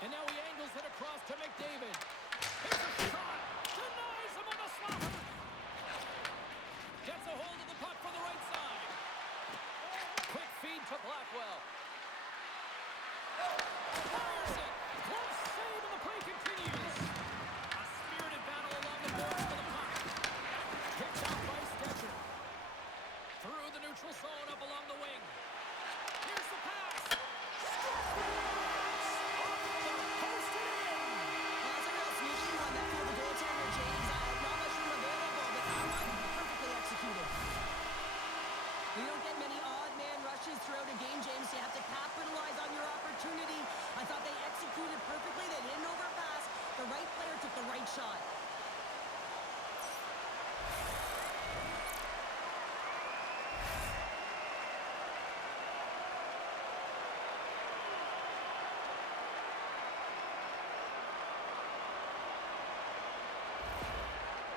And now he angles it across to McDavid. Here's a shot. Denies him on the slapper. Gets a hold of the puck from the right side. Quick feed to Blackwell. Fires it. Close save and the play continues. A spirited battle along the boards for the puck. Picked out by Stetcher. Through the neutral zone up along the wing. Here's the pass. You don't get many odd man rushes throughout a game, James. You have to capitalize on your opportunity. I thought they executed perfectly. They didn't overpass. The right player took the right shot.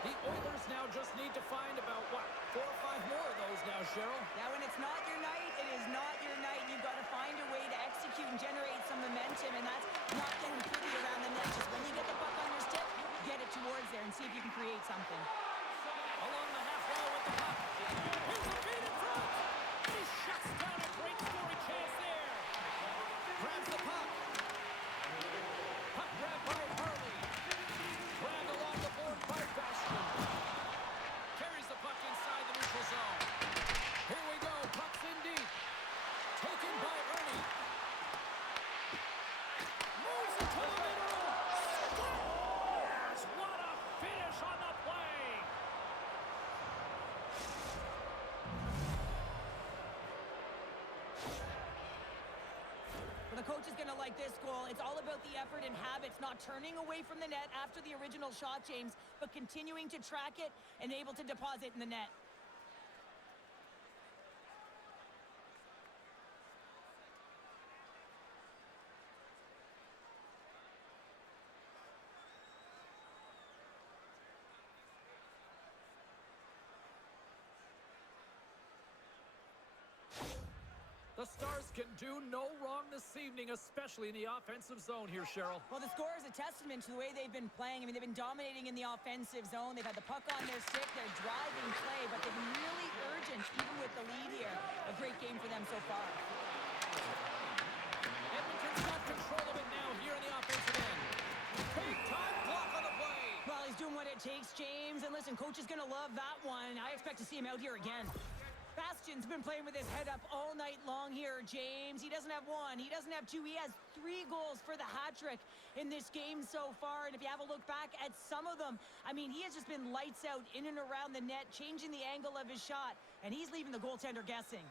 The Oilers now just need to find about, 4 or 5 more of those now, Cheryl? Now, when it's not your night, it is not your night. You've got to find a way to execute and generate some momentum, and that's not getting pretty around the net. Just when you get the puck on your stick, get it towards there and see if you can create something. Along the half wall with the puck. Here's the feed in front. He shuts down a great scoring chance there. Grabs the puck. Puck grab by Harley. Grabbed along the board by Bastian. Carries the puck inside the neutral zone. Here we go. Puck's in deep. Taken by Ernie. Moves it to the middle. Scores! What a finish on the play. Well, the coach is going to like this goal. It's all about the effort and habits, not turning away from the net after the original shot, James, but continuing to track it and able to deposit in the net. The Stars can do no wrong this evening, especially in the offensive zone here, Cheryl. Well, the score is a testament to the way they've been playing. I mean, they've been dominating in the offensive zone. They've had the puck on their stick. They're driving play, but they've been really urgent, even with the lead here. A great game for them so far. Edmonton's got control of it now here in the offensive end. Big time block on the play. Well, he's doing what it takes, James. And listen, coach is going to love that one. I expect to see him out here again. Bastian's been playing with his head up all night long here, James. He doesn't have 1. He doesn't have 2. He has 3 goals for the hat trick in this game so far. And if you have a look back at some of them, I mean, he has just been lights out in and around the net, changing the angle of his shot. And he's leaving the goaltender guessing.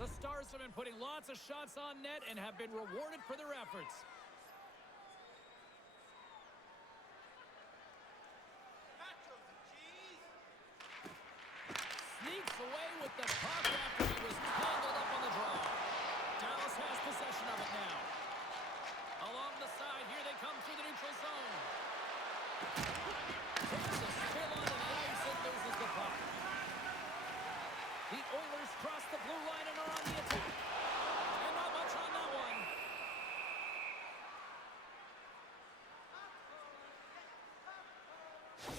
The Stars have been putting lots of shots on net and have been rewarded for their efforts. Sneaks away with the puck after he was tangled up on the draw. Dallas has possession of it now. Along the side, here they come through the neutral zone. Takes a spill onto the ice and loses the puck. The Oilers cross the blue line and are on the attack. And not much on that one.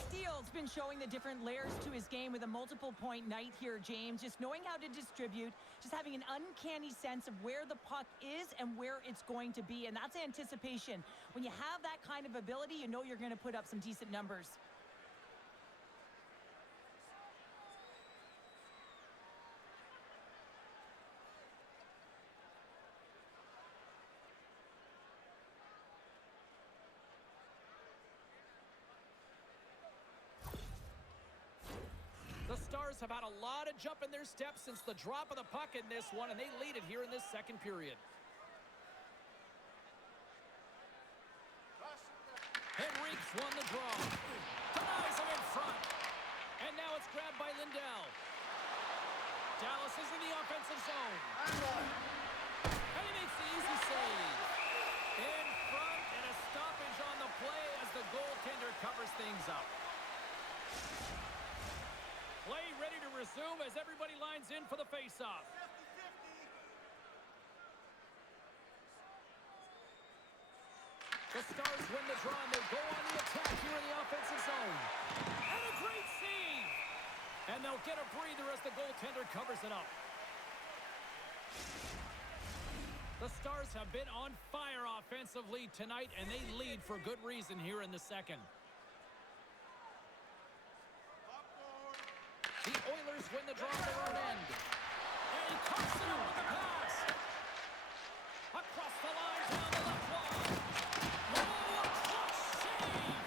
Steele's been showing the different layers to his game with a multiple-point night here, James. Just knowing how to distribute, just having an uncanny sense of where the puck is and where it's going to be, and that's anticipation. When you have that kind of ability, you know you're going to put up some decent numbers. The Stars have had a lot of jump in their steps since the drop of the puck in this one, and they lead it here in this second period. Henrique's won the draw. Denies him in front. And now it's grabbed by Lindell. Dallas is in the offensive zone. And he makes the easy save. In front, and a stoppage on the play as the goaltender covers things up. Play ready to resume as everybody lines in for the face-off. The Stars win the draw, and they go on the attack here in the offensive zone. And a great save! And they'll get a breather as the goaltender covers it up. The Stars have been on fire offensively tonight, and they lead for good reason here in the second. The Oilers win the draw on their own end. And he cuts it up with the pass. Across the line, down the left wall. Oh, a clutch save!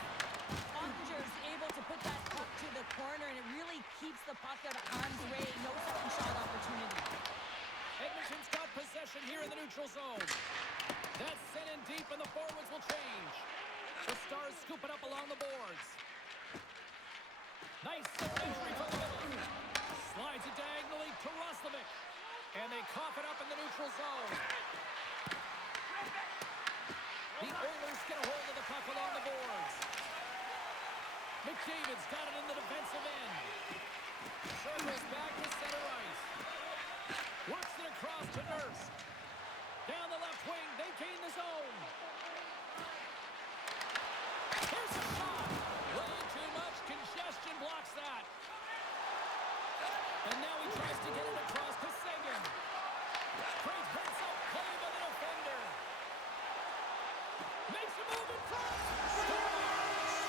Ottinger's able to put that puck to the corner, and it really keeps the puck out of harm's way. No second shot opportunity. Edmonton's got possession here in the neutral zone. That's sent in deep, and the forwards will change. The Stars scoop it up along the boards. Nice entry from the middle. Slides it diagonally to Roslovic. And they cough it up in the neutral zone. The Oilers get a hold of the puck along the boards. McDavid's got it in the defensive end. Circles back to center ice. Works it across to Nurse. Down the left wing, they gain the zone. Here's a shot. Way too much congestion blocks that. And now he tries to get it across to Seguin. Great hits up, play by the defender. Makes a move in front.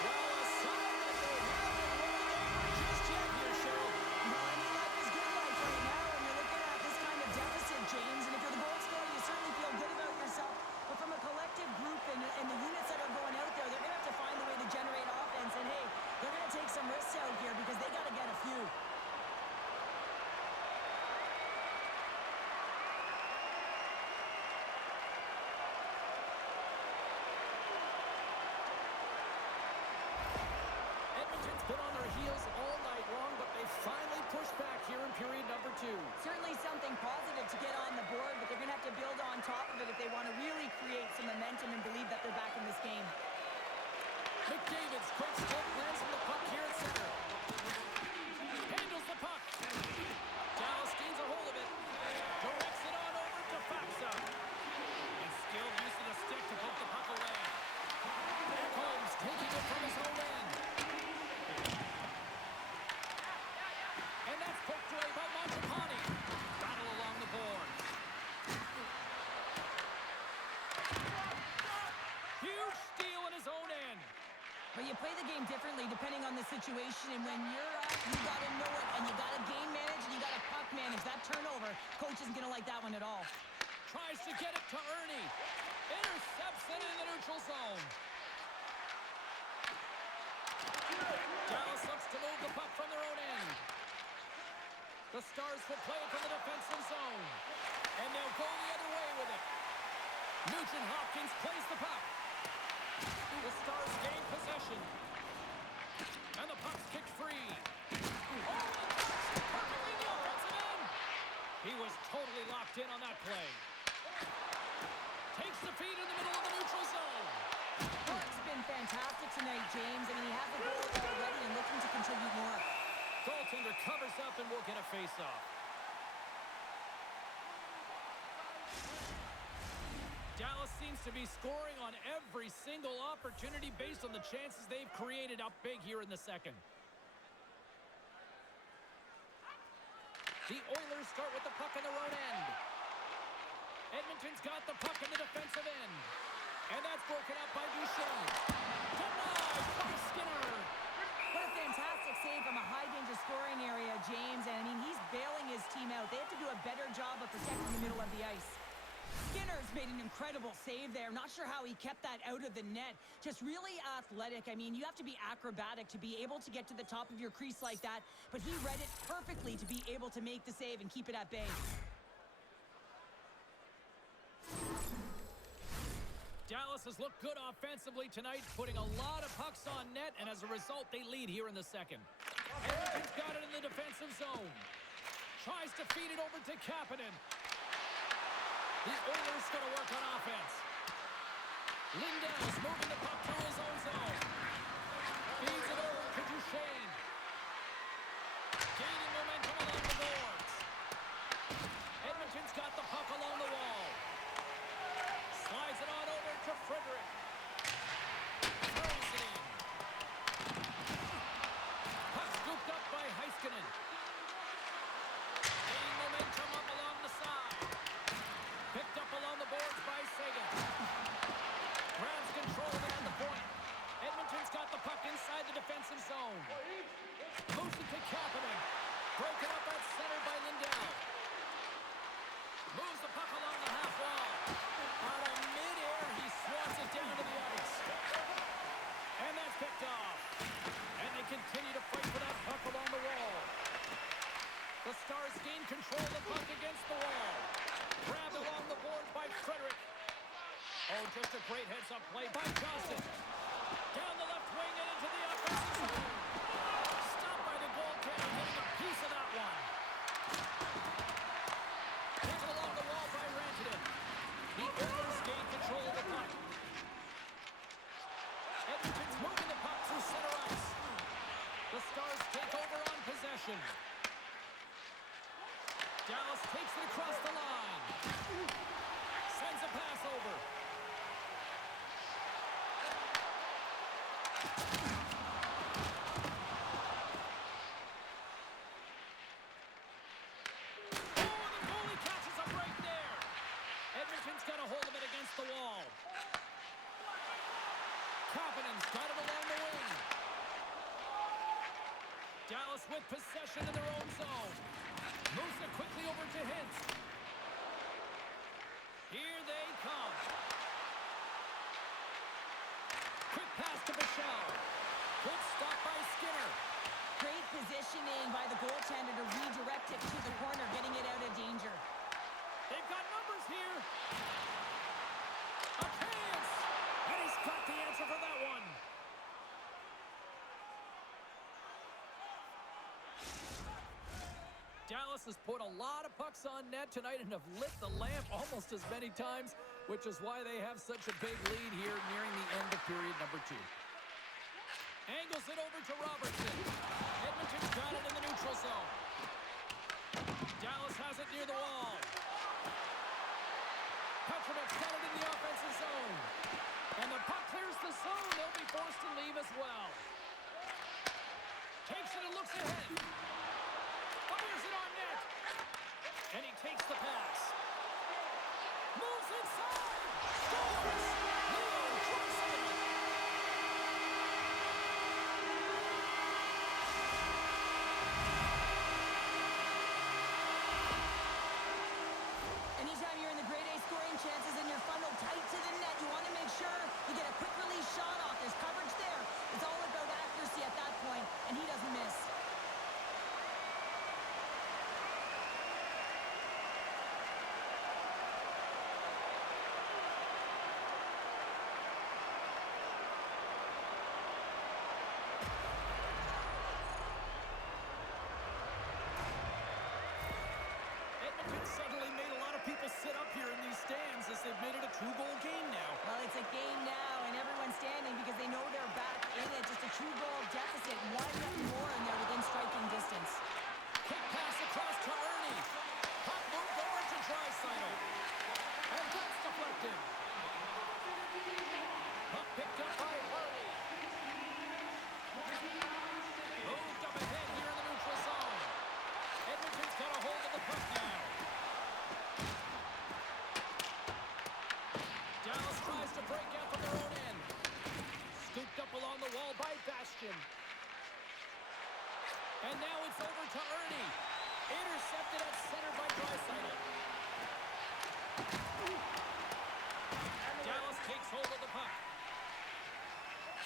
Well, a sign that they haven't rolled over just yet here, Cheryl. No, I mean, life is good life right now, and you're looking at this kind of deficit, James. And if you're the goal scorer, you certainly feel good about yourself. But from a collective group and the units that are going out there, they're going to have to find a way to generate offense. And, hey, they're going to take some risks out here because they got to get a few. Edmonton's been on their heels all night long, but they finally pushed back here in period number 2. Certainly something positive to get on the board, but they're going to have to build on top of it if they want to really create some momentum and believe that they're back in this game. McDavid's quick stick lands from the puck here at center. Handles the puck. Dallas gains a hold of it. Directs it on over to Faksa. And skilled use of the stick to poke the puck away. Holmes taking it from his own end. And that's poked away by Mangiapane. Battle along the boards. Huge steal in his own end. But you play the game differently depending on the situation, and when you're up, you got to know it, and you got to game manage, and you got to puck manage. That turnover, coach isn't going to like that one at all. Tries to get it to Ernie. Intercepts it in the neutral zone. Dallas looks to move the puck from their own end. The Stars will play it from the defensive zone. And they'll go the other way with it. Nugent Hopkins plays the puck. The Stars gain possession. And the puck's kicked free. Oh, perfectly in the offensive end. He was totally locked in on that play. Takes the feed in the middle of the neutral zone. Clark's been fantastic. fantastic tonight, James. I mean, he has a goal already and looking to contribute more. Goaltender covers up and we'll get a face-off. Dallas seems to be scoring on every single opportunity based on the chances they've created up big here in the second. The Oilers start with the puck in their own end. Edmonton's got the puck in the defensive end. And that's broken up by Duchesne. Denied by Skinner. What a fantastic save from a high-danger scoring area, James. And, I mean, he's bailing his team out. They have to do a better job of protecting the middle of the ice. Skinner's made an incredible save there. Not sure how he kept that out of the net. Just really athletic. I mean, you have to be acrobatic to be able to get to the top of your crease like that. But he read it perfectly to be able to make the save and keep it at bay. Dallas has looked good offensively tonight, putting a lot of pucks on net, and as a result, they lead here in the second. Edmonton's got it in the defensive zone. Tries to feed it over to Kapanen. The Oilers going to work on offense. Lindell's moving the puck through his own zone. Feeds it over to Duchesne. Gaining momentum along the boards. Edmonton's got the puck along the wall. Slides it on over to Frederick. Throws it in. Puck scooped up by Heiskanen. Gaining momentum up along the side. Picked up along the boards by Sagan. Grabs control there at the point. Edmonton's got the puck inside the defensive zone. Moves it to Kapanen. Broken up at center by Lindell. Moves the puck along the half wall. Out of midair, he swats it down to the ice. And that's picked off. And they continue to fight for that puck along the wall. The Stars gain control of the puck against the wall. Grabbed along the boards by Frederick. Oh, just a great heads-up play by Johnson. Down the left wing and into the offensive zone. Stopped by the goaltender, getting a piece of that one. Taken along the wall by Rantanen. The Oilers gain control of the puck. Edmonton's moving the puck through center ice. The Stars take over on possession. Dallas takes it across the line. Sends a pass over. Edmonton's got a hold of it against the wall. Kapanen's got it along the wing. Dallas with possession in their own zone. Moves it quickly over to Hintz. Here they come. Quick pass to Bichelle. Good stop by Skinner. Great positioning by the goaltender to redirect it to the corner, getting it out of danger. They've got numbers here. A chance. And he's got the answer for that one. Dallas has put a lot of pucks on net tonight and have lit the lamp almost as many times, which is why they have such a big lead here nearing the end of period number 2. Angles it over to Robertson. Edmonton's got it in the neutral zone. Dallas has it near the wall. Petrovic's got it in the offensive zone. And the puck clears the zone. They'll be forced to leave as well. Takes it and looks ahead. Fires it on net. And he takes the pass. Moves inside. Scores. Leon Draisaitl. Anytime you're in the grade A scoring chances and you're funneled tight to the net, you want to make sure you get a quick release shot off. There's coverage there. It's all about accuracy at that point, and he doesn't miss. Suddenly made a lot of people sit up here in these stands as they've made it a 2-goal game now. Well, it's a game now, and everyone's understanding because they know they're back in it. Just a 2-goal deficit. One more, and they're within striking distance. Quick pass across to Ernie. Puck moved over to Draisaitl. And that's deflected. Puck picked up by Harley. Moved up ahead here in the neutral zone. Edmonton's got a hold of the puck now. Dallas tries to break out from their own end. Scooped up along the wall by Bastian. And now it's over to Ernie. Intercepted at center by Draisaitl. Dallas takes hold of the puck.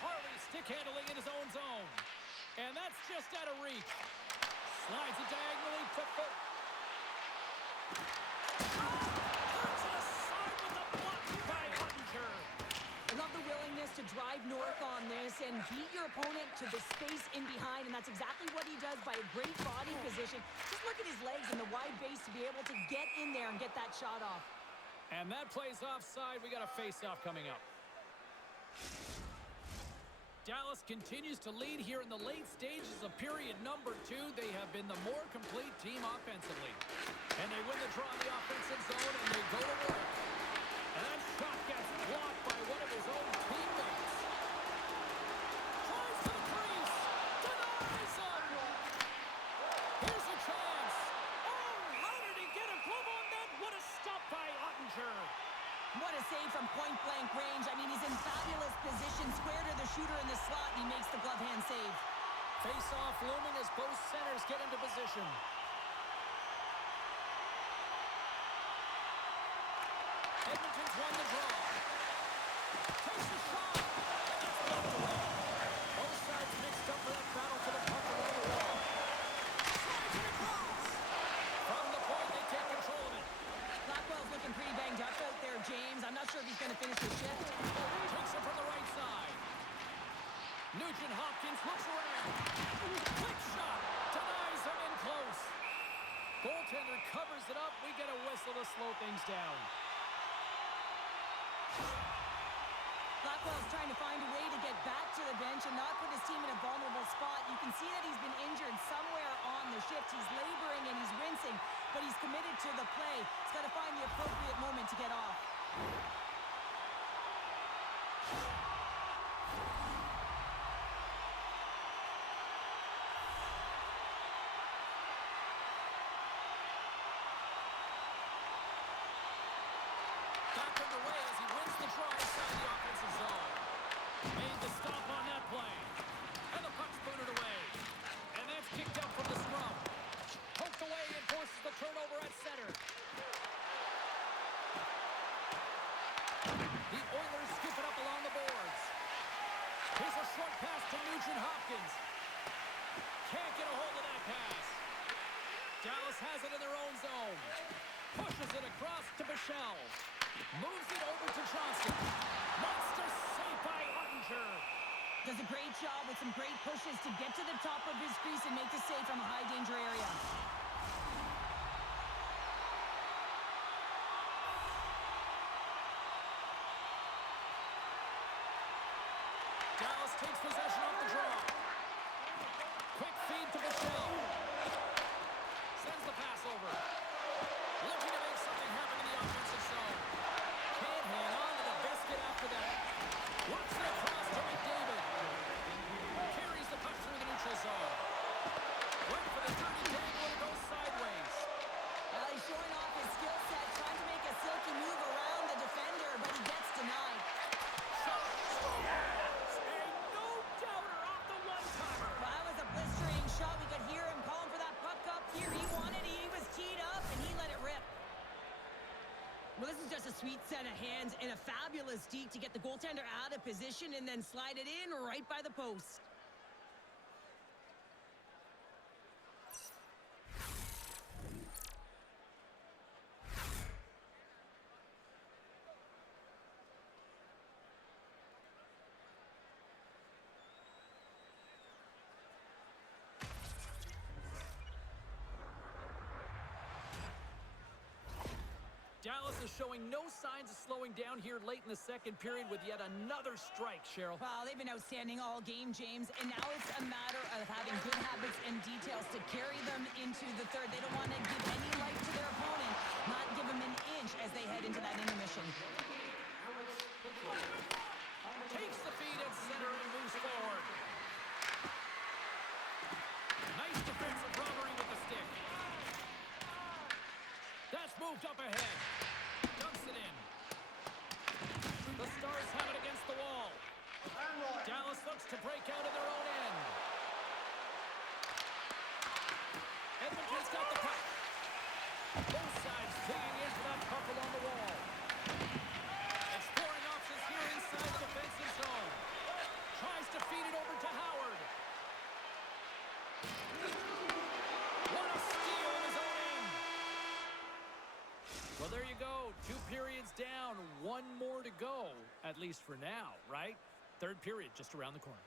Harley stick handling in his own zone. And that's just out of reach. Slides it diagonally to Foot. Turns to the side with the block by Ottinger. I love the willingness to drive north on this and beat your opponent to the space in behind, and that's exactly what he does by a great body position. Just look at his legs and the wide base to be able to get in there and get that shot off. And that plays offside. We got a face-off coming up. Dallas continues to lead here in the late stages of period number 2. They have been the more complete team offensively. And they win the draw in the offensive zone, and they go to work. And that shot gets blocked by one of his own teammates. Tries to the crease. Denies him. Here's a chance. Oh, how did he get a glove on that? What a stop by Ottinger. What a save from point-blank range. I mean, he's in fabulous position, square to the shooter in the slot, and he makes the glove hand save. Face-off looming as both centers get into position. Edmonton's won the draw. Takes a shot. And it's blocked away. Both sides mixed up for that battle for the puck around the wall. Slides it across. From the point, they take control of it. Blackwell's looking pretty banged up out there, James. I'm not sure if he's going to finish the shift. Takes it from the right side. Nugent Hopkins looks around. Quick shot. Denies him in close. Goaltender covers it up. We get a whistle to slow things down. Blackwell's trying to find a way to get back to the bench and not put his team in a vulnerable spot. You can see that he's been injured somewhere on the shift. He's laboring and he's wincing, but he's committed to the play. He's got to find the appropriate moment to get off. Back underway as he wins the draw inside the offensive zone. Made the stop on that play. And the puck's booted away. And that's kicked out from the scrum. Poked away and forces the turnover at center. The Oilers scoop it up along the boards. Here's a short pass to Nugent Hopkins. Can't get a hold of that pass. Dallas has it in their own zone. Pushes it across to Bichelle. Moves it over to Johnson. Monster save by Ottinger. Does a great job with some great pushes to get to the top of his crease and make the save from a high-danger area. Dallas takes possession off the draw. Quick feed to Bichelle. Sends the pass over. Looking to make something happen in the offensive zone. Can't hang on to the biscuit after that. Works it across to McDavid. Carries the puck through the neutral zone. Wait for the dirty dangle to go sideways. Well, he's showing off his skill set, trying to make a silky move around the defender, but he gets denied. Shot. Scores! A no-doubter off the one-timer. Well, that was a blistering shot. We could hear him calling for that puck up here. He wanted it. He was teed up, and he let it rip. Well, this is just a sweet set of hands and a fabulous deke to get the goaltender out of position and then slide it in right by the post. Dallas Dallas is showing no signs of slowing down here late in the second period with yet another strike, Cheryl. Well, they've been outstanding all game, James, and now it's a matter of having good habits and details to carry them into the third. They don't want to give any life to their opponent, not give them an inch as they head into that intermission. Takes the feed at center and moves forward. Nice defensive robbery with the stick. That's moved up ahead. Dumps it in. The Stars have it against the wall. Dallas looks to break out of their own end. Edmonton's got the puck. Both sides digging into that puck along the wall. Exploring options here inside the defensive zone. Tries to feed it over to Howard. What a steal in his own end. Well, there you go. 2 periods down, 1 more to go, at least for now, right? Third period just around the corner.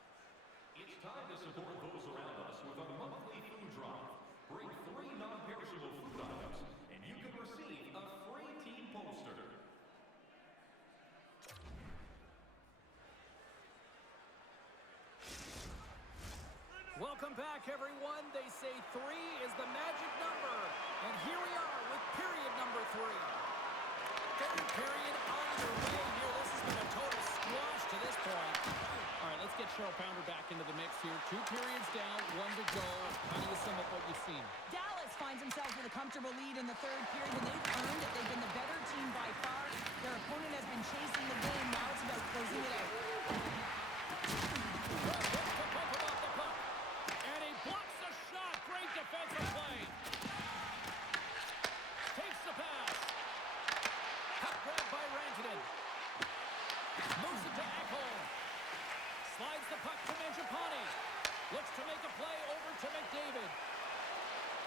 It's time to support those around us with a monthly food drive. Bring 3 non-perishable food items, and you can receive a free team poster. Welcome back, everyone. They say 3 is the magic number. And here we are with period number 3. Third period on your way here. This has been a total squash to this point. All right, let's get Cheryl Pounder back into the mix here. 2 periods down, 1 to go. How do you sum up what you've seen? Dallas finds themselves with a comfortable lead in the third period, and they've earned it. They've been the better team by far. Their opponent has been chasing the game. Now it's about closing it out. And he blocks the shot. Great defensive play. Takes the pass. Puck grabbed by Rantanen. Moves it to Ekholm. Slides the puck to Mangiapane. Looks to make a play over to McDavid.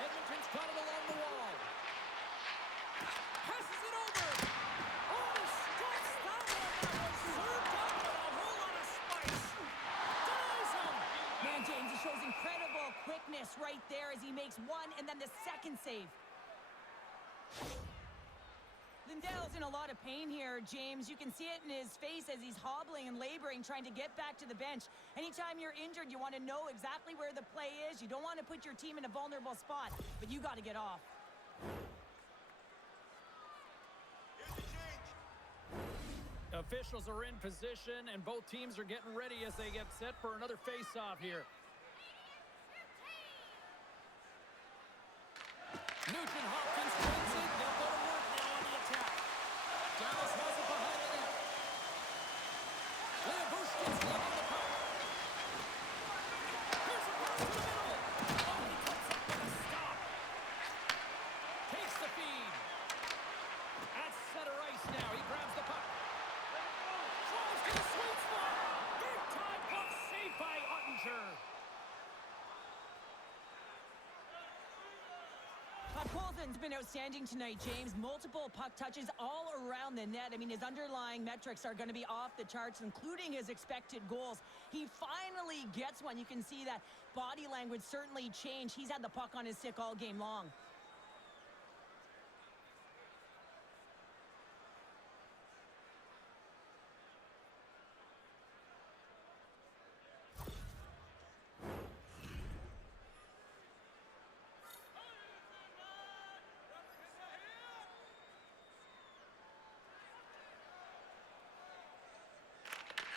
Edmonton's got it along the wall. Passes it over. Oh, stops that one. That was served up with a whole lot of spice. Denies him. Man, James, he shows incredible quickness right there as he makes one and then the second save. Lindell's in a lot of pain here, James. You can see it in his face as he's hobbling and laboring, trying to get back to the bench. Anytime you're injured, you want to know exactly where the play is. You don't want to put your team in a vulnerable spot, but you got to get off. Officials are in position, and both teams are getting ready as they get set for another face-off here. Nugent Hopkins wins it. They'll go to work now on the attack. Dallas has it behind the net. Leobushkin's looking the puck. Here's a pass to the middle. Oh, he comes up with a stop. Takes the feed. At center ice now. He grabs the puck. Tries to the sweet spot. Big time puck saved by Ottinger. Colton's been outstanding tonight, James. Multiple puck touches all around the net. I mean, his underlying metrics are going to be off the charts, including his expected goals. He finally gets one. You can see that body language certainly changed. He's had the puck on his stick all game long.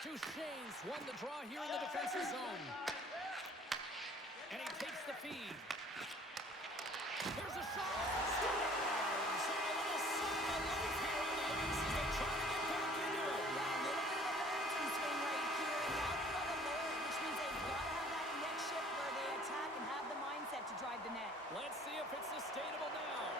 Duchesne's won the draw here in the defensive zone. And he takes the feed. There's a shot. Scores! A little sign of life here on the ice as they try to get back into it. Yeah, a little bit of a momentum swing right here. And now they've got to lower it, which means they've got to have that next shift where they attack and have the mindset to drive the net. Let's see if it's sustainable now.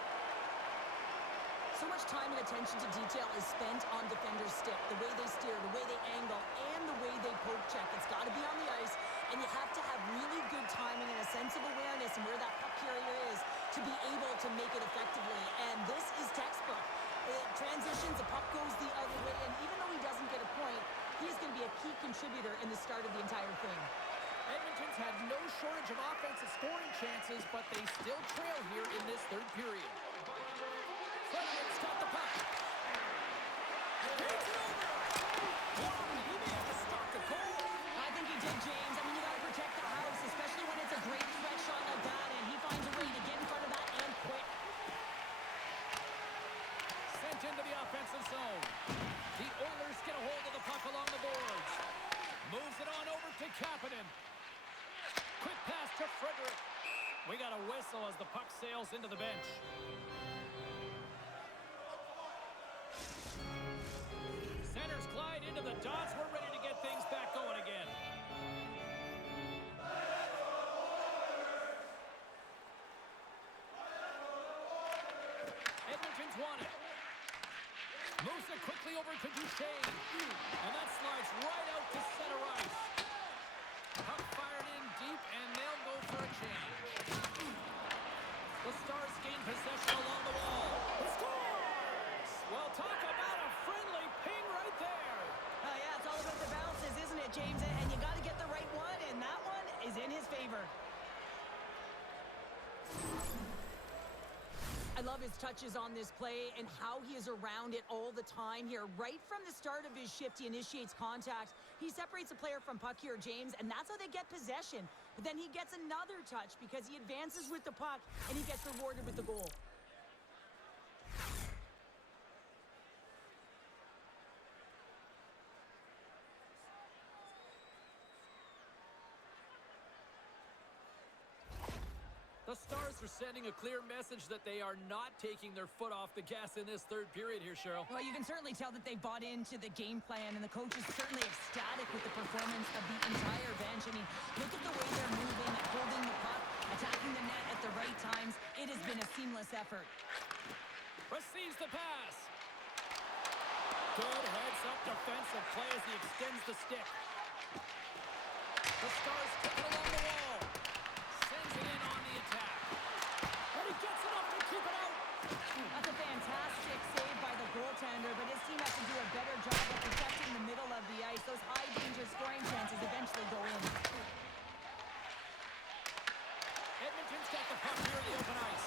So much time and attention to detail is spent on defenders' stick. The way they steer, the way they angle, and the way they poke check. It's got to be on the ice, and you have to have really good timing and a sense of awareness and where that puck carrier is to be able to make it effectively. And this is textbook. It transitions, the puck goes the other way, and even though he doesn't get a point, he's going to be a key contributor in the start of the entire thing. Edmonton's had no shortage of offensive scoring chances, but they still trail here in this third period. Frederick's got the puck. Takes it over. Wow, he may have to start the goal. I think he did, James. I mean, you got to protect the house, especially when it's a great threat shot like that, and he finds a way to get in front of that and quick. Sent into the offensive zone. The Oilers get a hold of the puck along the boards. Moves it on over to Kapanen. Quick pass to Frederick. We got a whistle as the puck sails into the bench. Centers glide into the dots. We're ready to get things back going again. Edmonton's won it. Moves it quickly over to Duchesne. And that slides right out to center ice. Puck fired in deep, and they'll go for a change. The Stars gain possession along the wall. He scores! Well, talk about a friendly ping right there. Yeah, it's all about the bounces, isn't it, James? And you got to get the right one, and that one is in his favor. I love his touches on this play and how he is around it all the time here. Right from the start of his shift, he initiates contact. He separates a player from puck here, James, and that's how they get possession. But then he gets another touch because he advances with the puck, and he gets rewarded with the goal. The Stars are sending a clear message that they are not taking their foot off the gas in this third period here, Cheryl. Well, you can certainly tell that they bought into the game plan, and the coach is certainly ecstatic with the performance of the entire bench. I mean, look at the way they're moving, holding the puck, attacking the net at the right times. It has been a seamless effort. Receives the pass. Good heads-up defensive play as he extends the stick. The Stars kick it along the wall. Sends it in on the attack. And he gets enough to keep it out. That's a fantastic save by the goaltender, but his team has to do a better job of protecting the middle of the ice. Those high-danger scoring chances eventually go in. Edmonton's got the puck here in the open ice.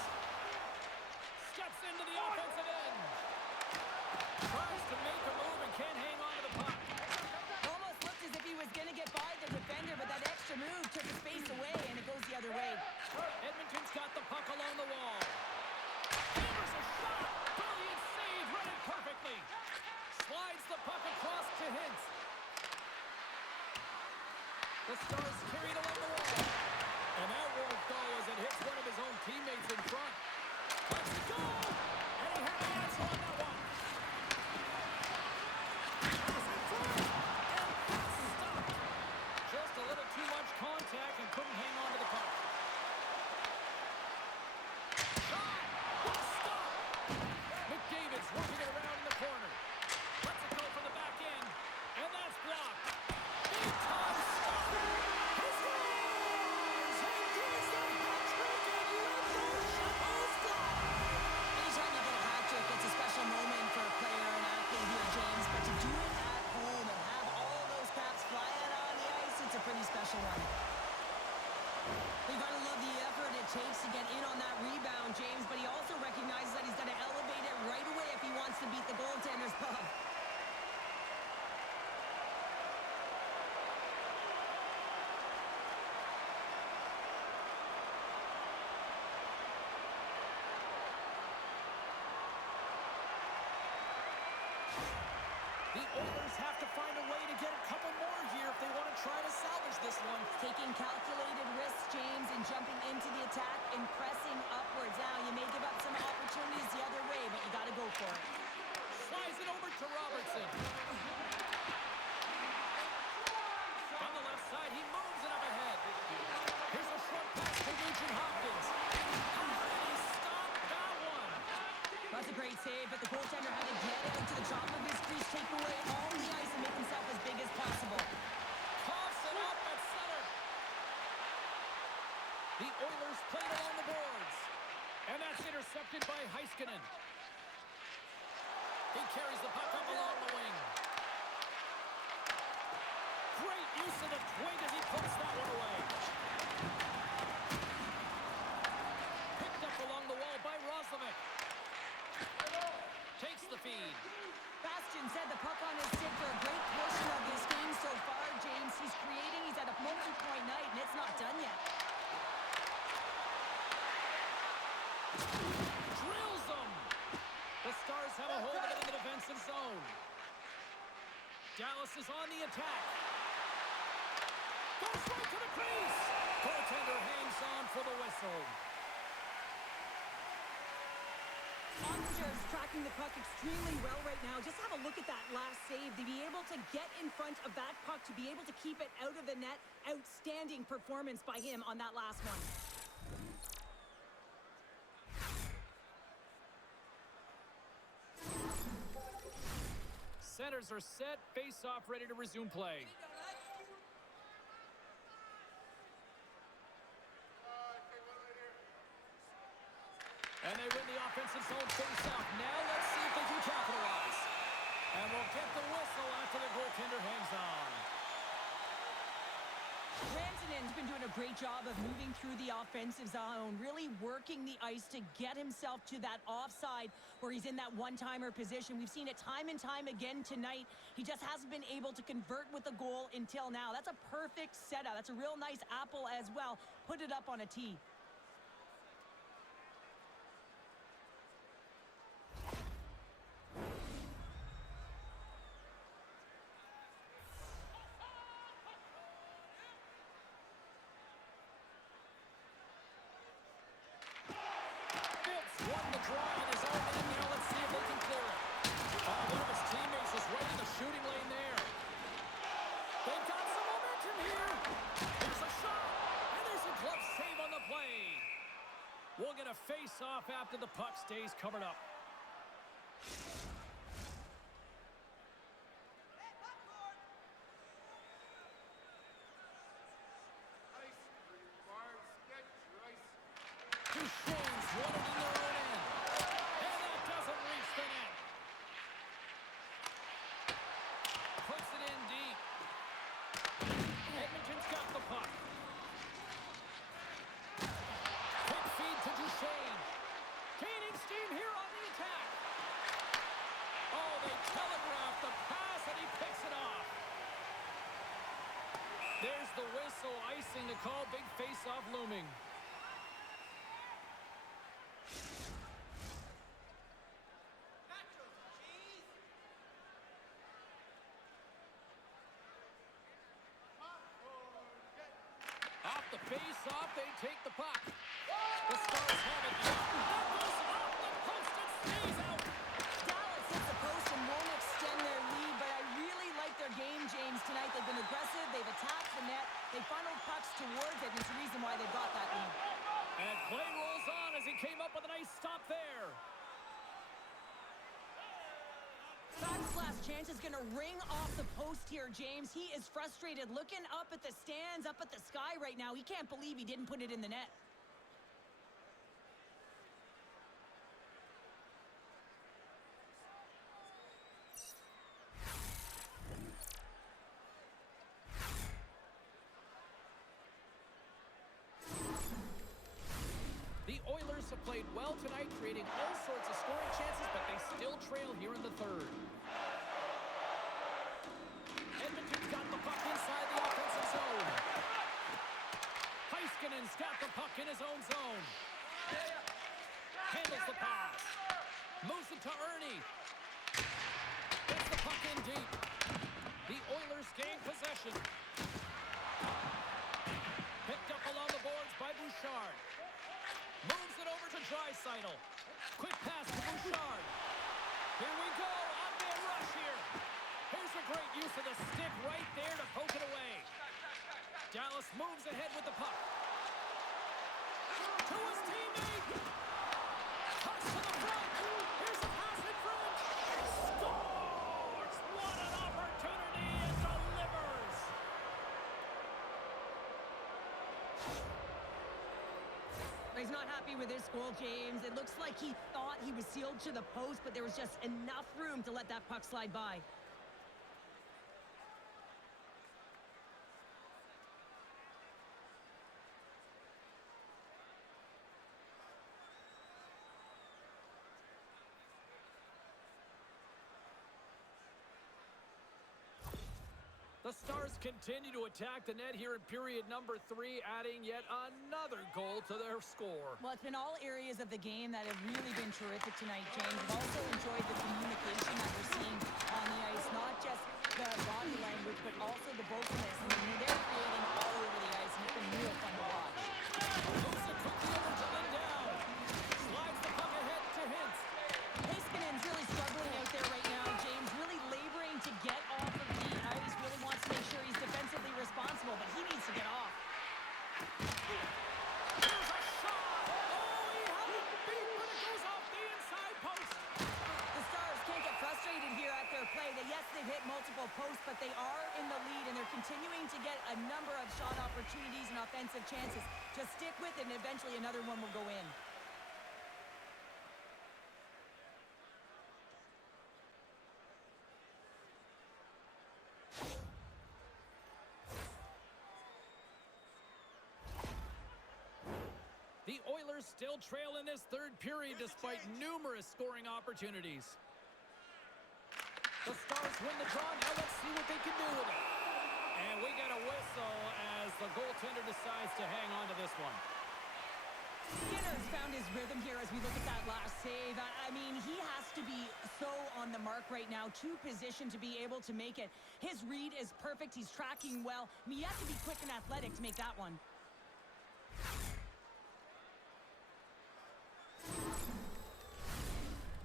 Steps into the offensive end. Tries to make a move and can't hang on to the puck. Almost looked as if he was going to get by the defender, but that extra move took the space away, and it goes the other way. Edmonton's got the puck along the wall. Hammers a shot. Brilliant save. Read it perfectly. Slides the puck across to Hintz. The Stars carried along the wall. And that won't go as it hits one of his own teammates in front. Let's go! And he had the answer on that one. Pass in front. And pass stopped. Just a little too much contact and couldn't hang on to the puck. Shot! What a stop! McDavid's working it around in the corner. Lets it go from the back end. And that's blocked. Big time stop. He scores! He gets the hat-trick and let those shackles fly! Anytime you get a hat trick, it's a special moment for a player and athlete here, James. But to do it at home and have all those caps flying on the ice, it's a pretty special one. You got to love the effort it takes to get in on that rebound, James. But he also recognizes that he's got to elevate it right away if he wants to beat the goaltender's puck. The Oilers have to find a way to get a couple more here if they want to try to salvage this one. Taking calculated risks, James, and jumping into the attack and pressing upwards. Now, you may give up some opportunities the other way, but you got to go for it. Slides it over to Robertson. On the left side, he moves it up ahead. Here's a short pass to Nugent Hopkins. And he stopped that one. That's a great save, but the goaltender had to get out to the top of his crease, take away all the ice, and make himself as big as possible. Coughs it up at center. The Oilers played along the boards. And that's intercepted by Heiskanen. He carries the puck up along the wing. Great use of the twink as he puts that one away. Picked up along the wall by Roslovic. Takes the feed. Bastian said the Drills them. The Stars have a hold of it in the defensive zone. Dallas is on the attack. Goes right to the crease. Goaltender hangs on for the whistle. Officers tracking the puck extremely well right now. Just have a look at that last save. To be able to get in front of that puck, to be able to keep it out of the net. Outstanding performance by him on that last one. Centers are set. Face-off ready to resume play. And they win the offensive zone face-off. Now let's see if they can capitalize. And we'll get the whistle after the goaltender hangs on. Rantanen's been doing a great job of moving through the offensive zone, really working the ice to get himself to that offside where he's in that one-timer position. We've seen it time and time again tonight. He just hasn't been able to convert with a goal until now. That's a perfect setup. That's a real nice apple as well. Put it up on a tee. Won the draw on his own end. Now let's see if they can clear it. One of his teammates is right in the shooting lane there. They've got some momentum here. There's a shot. And there's a glove save on the play. We'll get a face-off after the puck stays covered up. Duchesne's won it in their own end. And that doesn't reach the net. Puts it in deep. Edmonton's got the puck. Quick feed to Duchesne. Gaining steam here on the attack. Oh, they telegraph the pass and he picks it off. There's the whistle, icing to call. Big face-off looming. Off the face-off, they take the puck. The Stars have it now. That goes off the post and stays out. Dallas hits the post and won't extend their lead, but I really like their game, James, tonight. They've been aggressive. They've attacked the net. They funneled pucks towards it, and it's the reason why they've got that lead. And play rolls on as he came up with a nice stop there. Fact's last chance is going to ring off the post here, James. He is frustrated, looking up at the stands, up at the sky right now. He can't believe he didn't put it in the net. The Oilers have played well tonight, creating all sorts of scoring chances, but they still trail here in the third. Edmonton's got the puck inside the offensive zone. Heiskanen's got the puck in his own zone. Handles the pass. Moves it to Ernie. Gets the puck in deep. The Oilers gain possession. Picked up along the boards by Bouchard. Moves it over to Draisaitl. Quick pass to Bouchard. Here we go. On-man rush here. Here's a great use of the stick right there to poke it away. Dallas moves ahead with the puck. To his teammate. Cuts to the front. Here's a pass in front. Scores! What an opportunity and delivers. He's not happy with this goal, James. It looks like he thought he was sealed to the post, but there was just enough room to let that puck slide by. The Stars continue to attack the net here in period number 3, adding yet another goal to their score. Well, it's been all areas of the game that have really been terrific tonight, James. I've also enjoyed the communication that we're seeing on the ice, not just the body language, but also the vocalness. I mean, they're creating all over the ice, and it's been real fun to watch. Moves it quickly over to Lindell. Slides the puck ahead to Hintz. Heiskanen's really struggling out there right now, James, really laboring to get off of the ice, really wants to make sure he's defensively responsible, but he needs to get off. Here's a shot. Oh, he had it beat, but it goes off the inside post. The Stars can't get frustrated here at their play. Yes, they've hit multiple posts, but they are in the lead, and they're continuing to get a number of shot opportunities and offensive chances to stick with it, and eventually another one will go in. The Oilers still trail in this third period despite numerous scoring opportunities. The Stars win the draw. Now let's see what they can do with it. And we get a whistle as the goaltender decides to hang on to this one. Skinner's found his rhythm here as we look at that last save. I mean, he has to be so on the mark right now, to position to be able to make it. His read is perfect. He's tracking well. I mean, you have to be quick and athletic to make that one.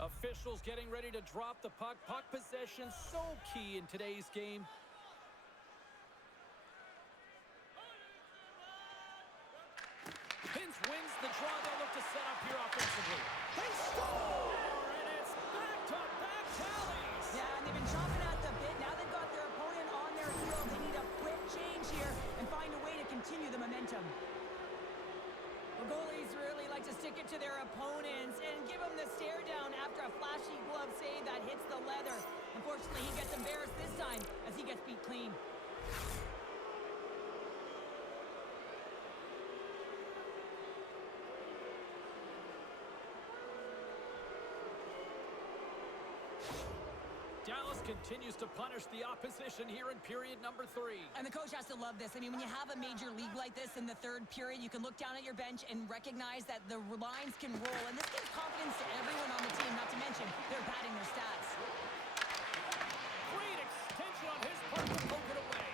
Officials getting ready to drop the puck. Puck possession so key in today's game. Hintz wins the draw. They'll look to set up here offensively. They score! And it's back-to-back tallies. Yeah, and they've been chomping at the bit. Now they've got their opponent on their heels. They need a quick change here and find a way to continue the momentum. The goalies really like to stick it to their opponents and give them the stare down after a flashy glove save that hits the leather. Unfortunately, he gets embarrassed this time as he gets beat clean. Dallas continues to punish the opposition here in period number 3. And the coach has to love this. I mean, when you have a major league like this in the third period, you can look down at your bench and recognize that the lines can roll. And this gives confidence to everyone on the team, not to mention they're padding their stats. Great extension on his part to poke it away.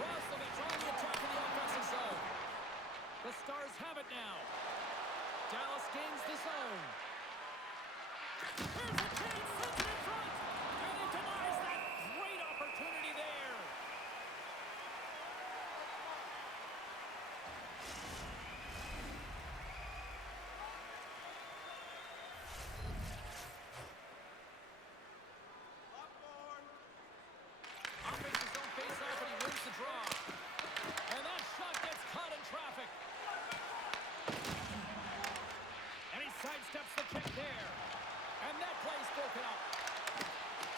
Russell gets on the attack in the offensive zone. The Stars have it now. Dallas gains the zone. Here's a chance, sets it in front, and he denies that great opportunity there. Offensive zone face-off, and he wins the draw. And that shot gets caught in traffic. And he sidesteps the check there. And that play's broken up.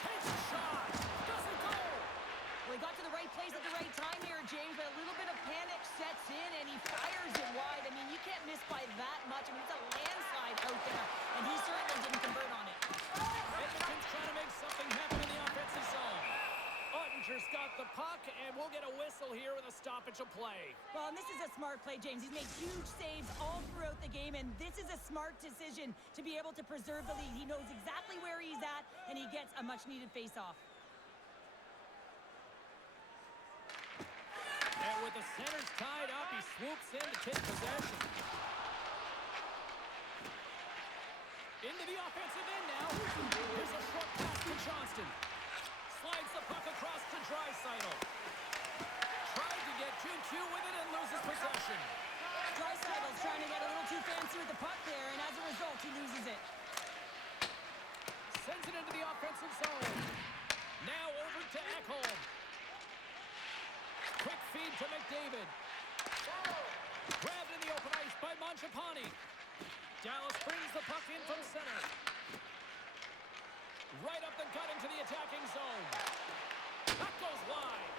Takes a shot. Doesn't go. Well, he got to the right place at the right time here, James, but a little bit of panic sets in, and he fires it wide. I mean, you can't miss by that much. I mean, it's a landslide out there, and he certainly didn't convert on it. Edmonton's trying to make something happen in the offensive zone. Ottinger's got the puck, and we'll get a whistle here with a stoppage of play. Well, and this is a smart play, James. He's made huge saves all throughout the game, and this is a smart decision to be able to preserve the lead. He knows exactly where he's at, and he gets a much-needed face-off. And with the centers tied up, he swoops in to take possession. Into the offensive end now. Here's a short pass to Johnston. Slides the puck across to Draisaitl. Tried to get 2-2 with it and loses possession. Draisaitl's trying to get a little too fancy with the puck there, and as a result, he loses it. Sends it into the offensive zone. Now over to Ekholm. Quick feed to McDavid. Grabbed in the open ice by Mangiapane. Dallas brings the puck in from center. Right up the gut into the attacking zone. That goes wide.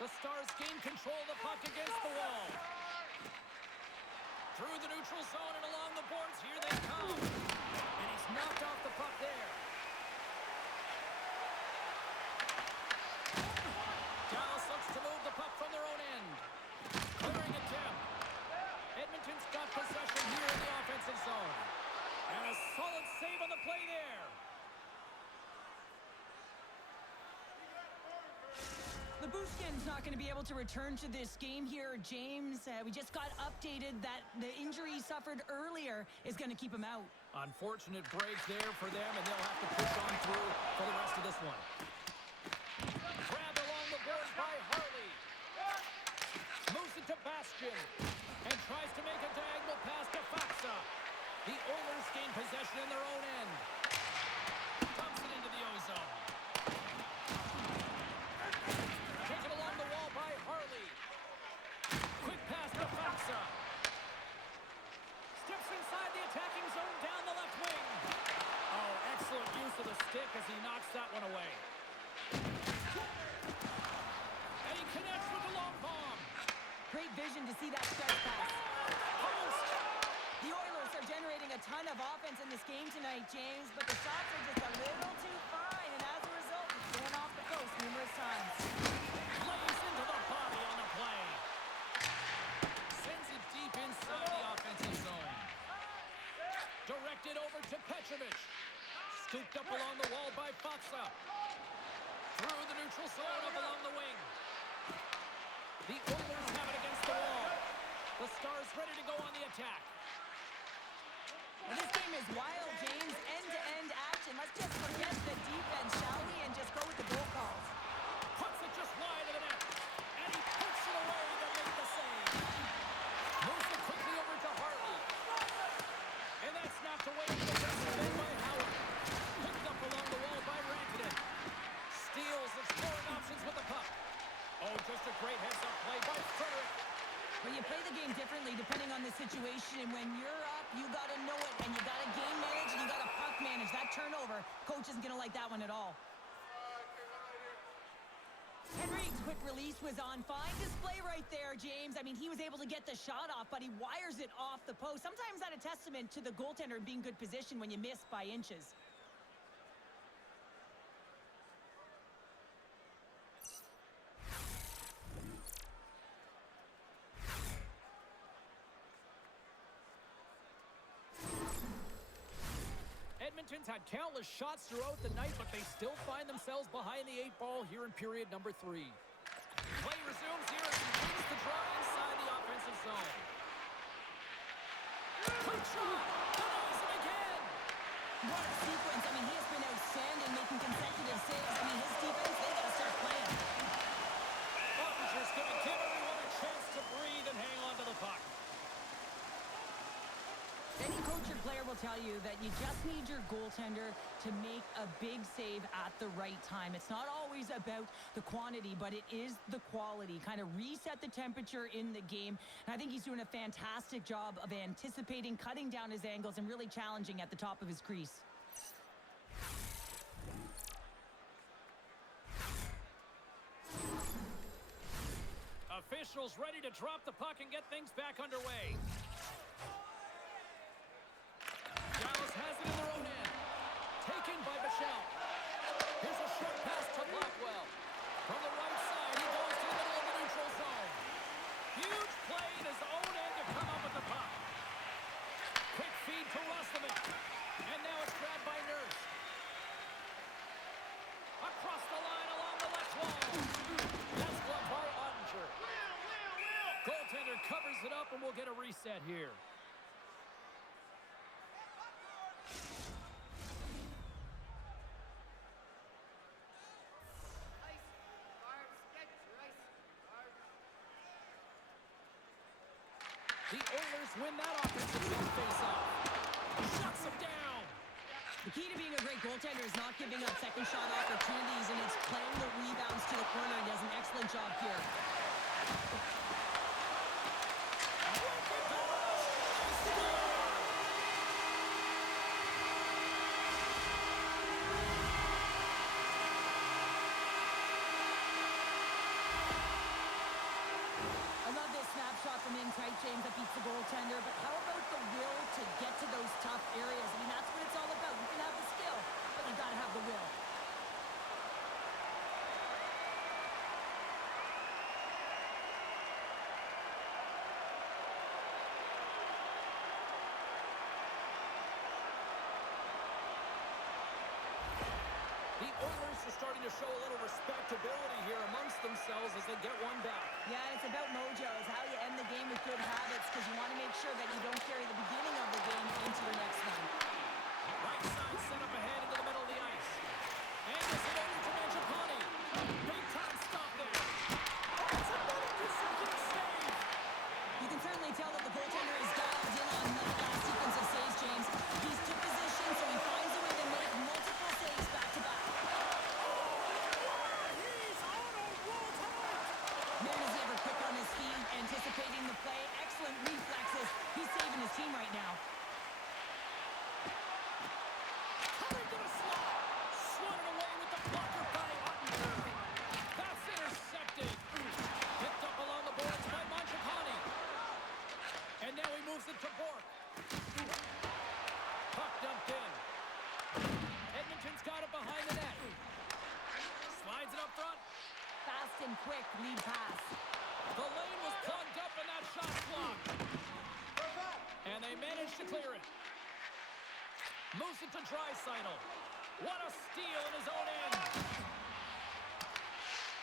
The Stars gain control of the puck against the wall. Through the neutral zone and along the boards, here they come. And he's knocked off the puck there. Labushkin's not going to be able to return to this game here, James. We just got updated that the injury he suffered earlier is going to keep him out. Unfortunate break there for them, and they'll have to push on through for the rest of this one. Grabbed along the boards by Harley. Moves it to Bastian. And tries to make a diagonal pass to Faxa. The Oilers gain possession in their own end. Dumps it into the ozone. Taken along the wall by Harley. Quick pass to Faxa. Steps inside the attacking zone down the left wing. Oh, excellent use of the stick as he knocks that one away. And he connects with the long bomb. Great vision to see that stretch pass. Post. The Oilers are generating a ton of offense in this game tonight, James, but the shots are just a little too fine, and as a result, it's going off the post numerous times. Plays into the body on the play. Sends it deep inside the offensive zone. Directed over to Petrovic. Scooped up along the wall by Faxa. Through the neutral zone up along the wing. The Oilers have it against the wall. The Stars ready to go on the attack. Well, this game is wild, James. End-to-end action. Let's just forget the defense, shall we, and just go with the goal calls. Puts it just wide of the net. And he puts it away to make the save. Moves it quickly over to Hartley. And that's knocked away from the rest of it by Howard. Picked up along the wall by Rantanen. Steals the scoring options with the puck. Oh, just a great heads-up play by Frederick. Well, you play the game differently depending on the situation, and when you're up, you got to know it, and you got to game manage, and you got to puck manage. That turnover, coach isn't going to like that one at all. Henrique's quick release was on. Fine display right there, James. I mean, he was able to get the shot off, but he wires it off the post. Sometimes that's a testament to the goaltender being good position when you miss by inches. Edmonton's had countless shots throughout the night, but they still find themselves behind the 8 ball here in period number 3. Play resumes here as he wins the draw inside the offensive zone. Quick shot! Denies him again! What a sequence. I mean, he has been outstanding, making consecutive saves. I mean, his defense, they got to start playing. Ottinger's going to give everyone a chance to breathe and hang on to the puck. Any coach or player will tell you that you just need your goaltender to make a big save at the right time. It's not always about the quantity, but it is the quality. Kind of reset the temperature in the game. And I think he's doing a fantastic job of anticipating, cutting down his angles, and really challenging at the top of his crease. Officials ready to drop the puck and get things back underway. Dallas has it in their own end. Taken by Bichelle. Here's a short pass to Blackwell. From the right side, he goes to the middle of the neutral zone. Huge play in his own end to come up with the puck. Quick feed to Roslovic. And now it's grabbed by Nurse. Across the line along the left wall. That's gloved by Ottinger. Goaltender covers it up, and we'll get a reset here. The Oilers win that offensive zone face-off. Shuts him down. The key to being a great goaltender is not giving up second shot opportunities, and it's playing the rebounds to the corner. He does an excellent job here. From in tight, James, that beats the goaltender. But how about the will to get to those tough areas? I mean, that's what it's all about. You can have the skill, but you got to have the will. The Oilers are starting starting to show a little respectability here amongst themselves as they get one back. Yeah, it's about mojo. It's how you end the game with good habits because you want to make sure that you don't carry the beginning of the game into your next one. Right side set up ahead into the middle of the ice. And this is over to Mangiapane. Big time stop there. It's another consecutive save. You can certainly tell that the goaltender is dialed in on that last sequence of saves, James. He's took position, so he finds a way to make multiple saves back-to-back. He's on a roll tonight. Man, is he ever quick on his feet, anticipating the play. Excellent reflexes. He's saving his team right now. Coming to the slot. Swatted away with the blocker by Ottinger. That's intercepted. Picked up along the boards by Mangiapane. And now he moves it to Bork. Puck dumped in. Edmonton's got it behind the net. Slides it up front. Fast and quick lead pass. The lane was plugged up and that shot's blocked. And they managed to clear it. Moves it to Draisaitl. What a steal in his own end.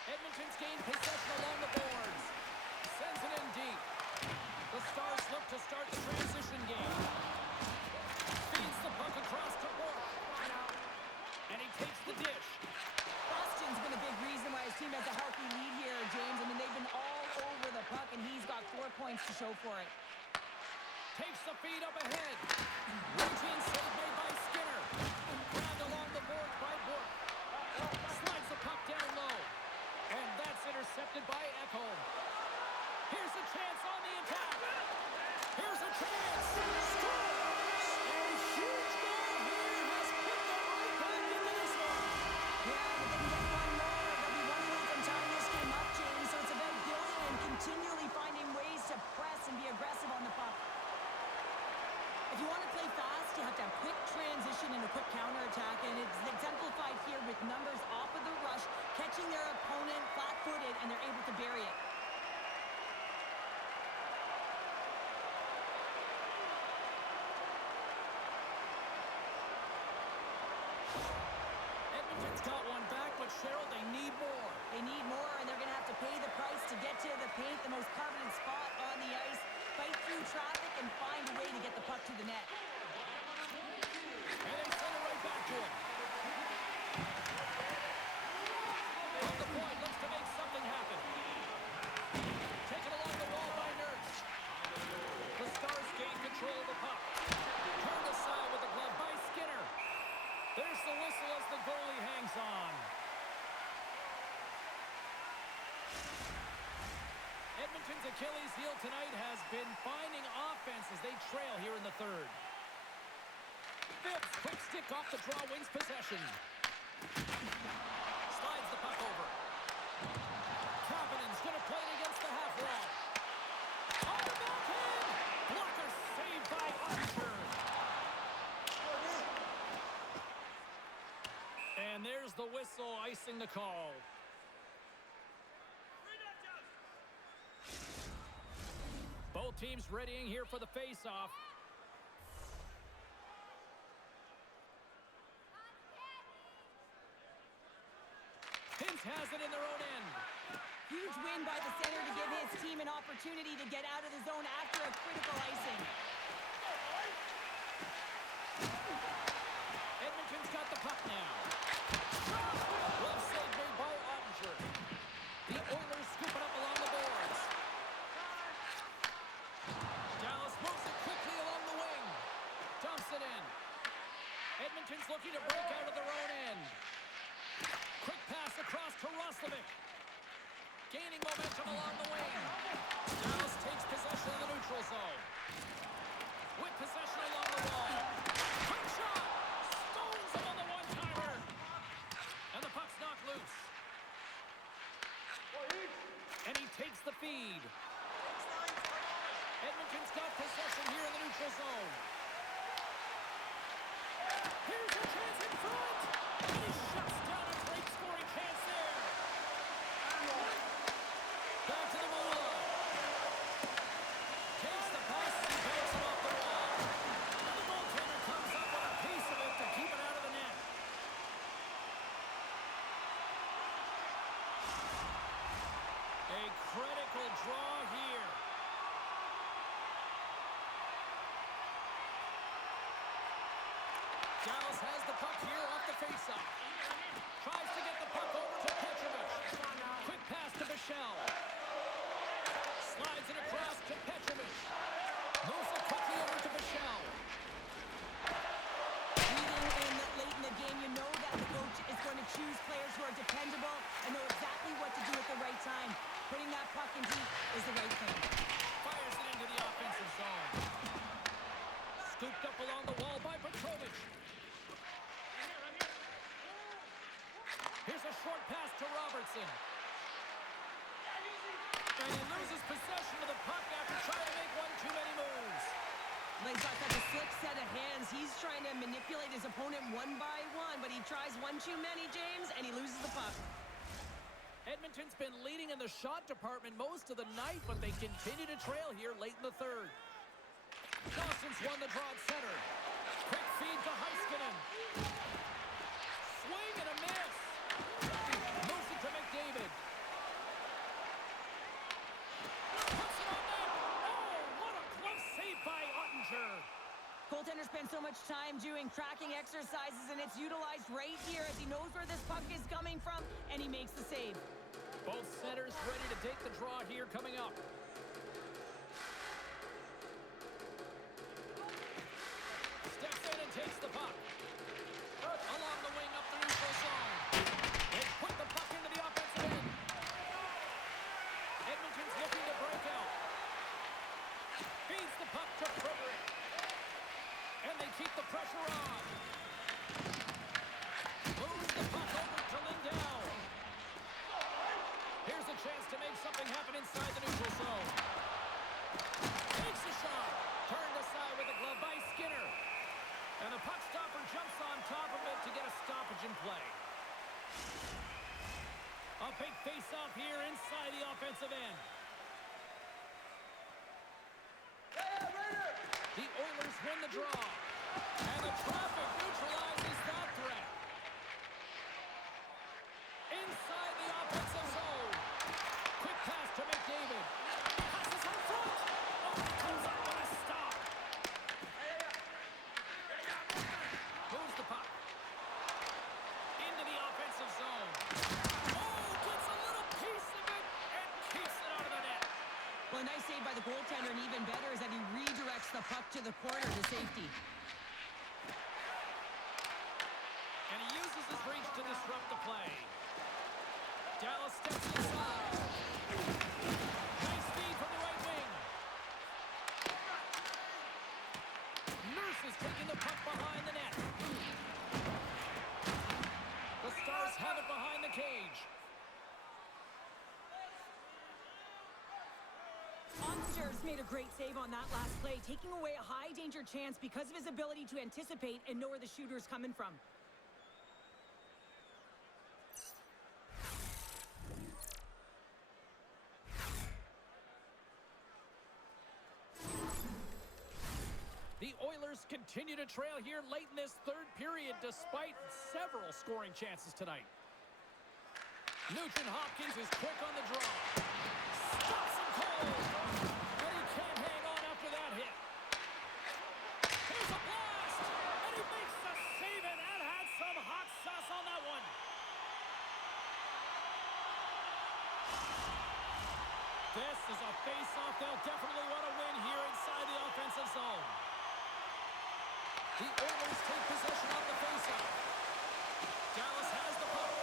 Edmonton's gained possession along the boards. Sends it in deep. The Stars look to start the transition game. Feeds the puck across to Bork. And he takes the dish. Boston's been a big reason why his team has a healthy lead here, James. I mean, they've been all over the puck, and he's got 4 points to show for it. Takes the feed up ahead. Routine save made by Skinner. Grabbed along the boards by Bork. Slides the puck down low. And that's intercepted by Ekholm. Here's a chance on the attack. Here's a chance. Scores! A huge goal here has put them right back into this one. Yeah, but they can get one more. They'll be 1 away from tying this game up, James. So it's about building and continually finding ways to press and be aggressive on the puck. If you want to play fast, you have to have quick transition and a quick counterattack, and it's exemplified here with numbers off of the rush, catching their opponent flat-footed, and they're able to bury it. Edmonton's got one back, but Cheryl, they need more. They need more, and they're going to have to pay the price to get to the paint, the most coveted spot on the ice, fight through traffic, and find a way to get the puck to the net. And they send it right back to him. On the point, looks to make something happen. Taken along the wall by Nurse. The Stars gain control of the puck. Turned aside with the glove by Skinner. There's the whistle as the goalie hangs on. Edmonton's Achilles heel tonight has been finding offense as they trail here in the third. Phipps, quick stick off the draw, wins possession. Slides the puck over. Kapanen's going to play it against the half wall. On the backhand! Blocker saved by Ottinger. And there's the whistle, icing the call. Both teams readying here for the face-off. Hintz has it in their own end. Huge win by the center to give his team an opportunity to get out of the zone after a critical icing. Edmonton's got the puck now. Glove save made by Ottinger. The Oilers scoop it up along the boards. Dallas moves it quickly along the wing. Dumps it in. Edmonton's looking to break out of their own end. Quick pass across to Roslovic. Gaining momentum along the wing. Dallas takes possession of the neutral zone. With possession along the wall. Quick shot! Stones him on the one-timer. And the puck's knocked loose. And he takes the feed. Edmonton's got possession here in the neutral zone. Here's a chance in front. And he shuts down a great scoring chance there. Back to the Moolah. Takes the pass and banks it off the wall. And the goaltender comes up with a piece of it to keep it out of the net. Dallas has the puck here off the faceoff. Tries to get the puck over to Petrovic. Quick pass to Michel. Slides it across to Petrovic. Moves it quickly over to Michel. Leading in late in the game, you know that the coach is going to choose players who are dependable and know exactly what to do at the right time. Putting that puck in deep is the right thing. Fires it into the offensive zone. Scooped up along the wall by Petrovic. Here's a short pass to Robertson. And he loses possession of the puck after trying to make one too many moves. Well, he's got such a slick set of hands. He's trying to manipulate his opponent one by one, but he tries one too many, James, and he loses the puck. Edmonton's been leading in the shot department most of the night, but they continue to trail here late in the third. Dawson's won the draw at center. Quick feed to Heiskanen. Swing and a miss. Moves it to McDavid. Puts it on net. Oh, what a glove save by Ottinger. Goaltender spends so much time doing tracking exercises, and it's utilized right here as he knows where this puck is coming from, and he makes the save. Both centers ready to take the draw here coming up. Steps in and takes the puck. Along the wing up the neutral zone. They put the puck into the offensive end. Edmonton's looking to break out. Feeds the puck to Frederick. And they keep the pressure on. Moves the puck over to Lindell. Here's a chance to make something happen inside the neutral zone. Takes a shot. Turned aside with a glove by Skinner. And the puck stopper jumps on top of it to get a stoppage in play. A big face-off here inside the offensive end. The Oilers win the draw. And the traffic neutralizes that threat. Inside the offensive zone. Quick pass to McDavid. Passes on front. Oh, he comes up with a stop. Moves the puck. Into the offensive zone. Oh, gets a little piece of it and keeps it out of the net. Well, a nice save by the goaltender, and even better is that he redirects the puck to the corner to safety. And he uses his reach to disrupt the play. Dallas steps inside. Nice feed from the right wing. Nurse is taking the puck behind the net. The Stars have it behind the cage. Ottinger's made a great save on that last play, taking away a high-danger chance because of his ability to anticipate and know where the shooter's coming from. The Oilers continue to trail here late in this third period despite several scoring chances tonight. Nugent Hopkins is quick on the draw. Stops him cold. But he can't hang on after that hit. Here's a blast. And he makes the save, and that had some hot sauce on that one. This is a face-off they'll definitely want to win here inside the offensive zone. The Oilers take possession of the faceoff. Dallas has the puck.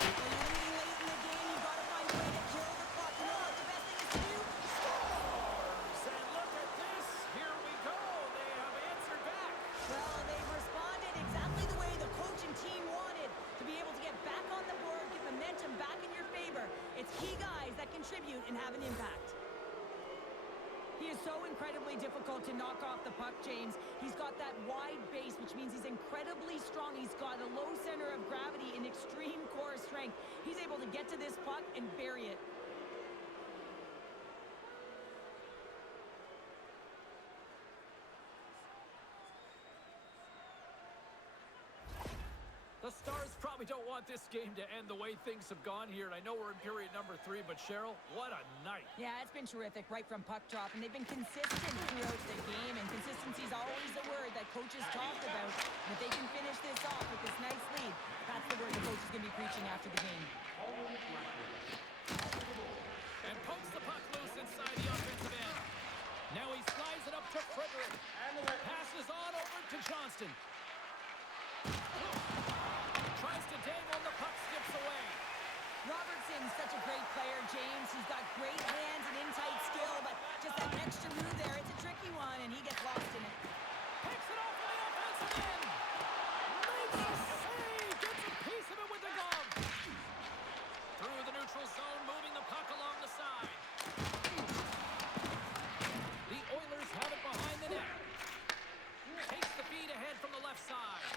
Leading late in the game, you've got to find a way to kill the clock. You know what the best thing is to do? Scores! And look at this. Here we go. They have answered back. Well, they've responded exactly the way the coach and team wanted, to be able to get back on the board, get momentum back in your favor. It's key guys that contribute and have an impact. He is so incredibly difficult to knock off the puck, James. He's got that wide base, which means he's incredibly strong. He's got a low center of gravity and extreme core strength. He's able to get to this puck and bury it. The Stars Probably don't want this game to end the way things have gone here. And I know we're in period number 3, but Cheryl, what a night. Yeah, it's been terrific right from puck drop, and they've been consistent throughout the game, and consistency is always the word that coaches talk about. And if they can finish this off with this nice lead, that's the word the coach is going to be preaching after the game. And pokes the puck loose inside the offensive end. Now he slides it up to Frederick. Passes on over to Johnston. Tries to dangle, the puck skips away. Robertson's such a great player, James. He's got great hands and in-tight skill, but just that extra move there, it's a tricky one, and he gets lost in it. Picks it off from the offensive end. Makes a save. Gets a piece of it with the glove. Through the neutral zone, moving the puck along the side. The Oilers have it behind the net. Takes the feed ahead from the left side.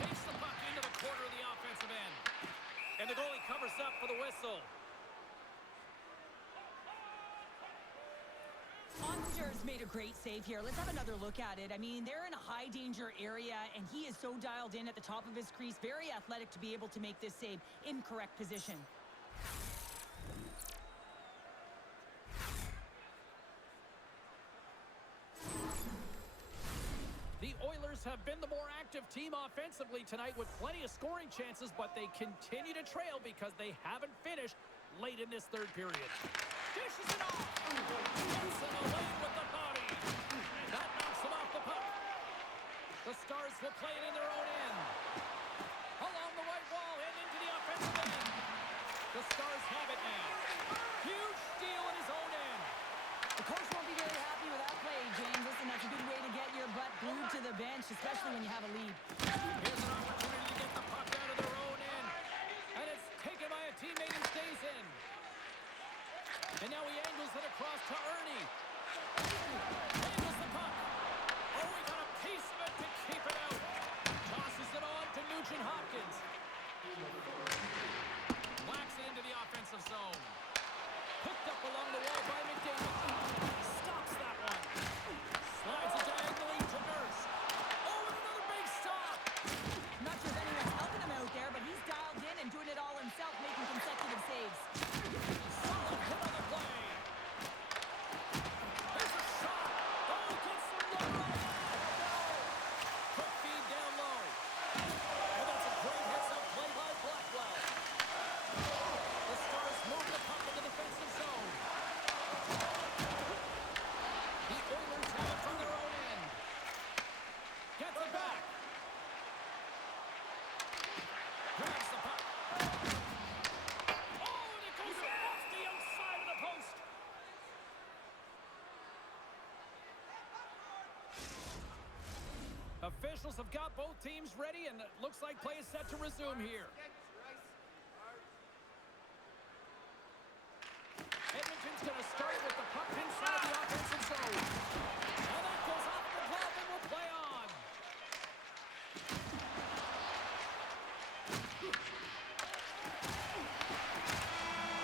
Takes the puck into the corner of the offensive end. And the goalie covers up for the whistle. Onster's made a great save here. Let's have another look at it. I mean, they're in a high-danger area, and he is so dialed in at the top of his crease. Very athletic to be able to make this save in correct position. The Oilers have been the more active team offensively tonight with plenty of scoring chances, but they continue to trail because they haven't finished late in this third period. Dishes it off. Gets in the lane with the body. And that knocks him off the puck. The Stars will play it in their own end. Along the right wall and into the offensive end. The Stars have it now. Huge steal in his own end. The coach won't be very happy with that play, James. Listen, that's a good way to get your butt glued to the bench, especially when you have a lead. Here's an opportunity to get the puck out of their own end. And it's taken by a teammate who stays in. And now he angles it across to Ernie. Angles the puck. Oh, he got a piece of it to keep it out. Tosses it on to Nugent Hopkins. Whacks it into the offensive zone. Picked up along the wall by McDavid. Stops that one. Slides it diagonally to Nurse. Oh, and another big stop. I'm not sure if anyone's helping him out there, but he's dialed in and doing it all himself, making consecutive saves. Solid hit on the play. There's a shot. Oh, gets the low. Quick feed down low. Oh, that's a great heads-up play by Blackwell. The Stars move the puck in the defensive zone. The Oilers have it from their own end. Gets it back. Grabs the puck. Oh, and it goes off the outside of the post. Officials have got both teams ready, and it looks like play is set to resume here. Edmonton's going to start with the puck inside the offensive zone. And that goes off the glove and will play on.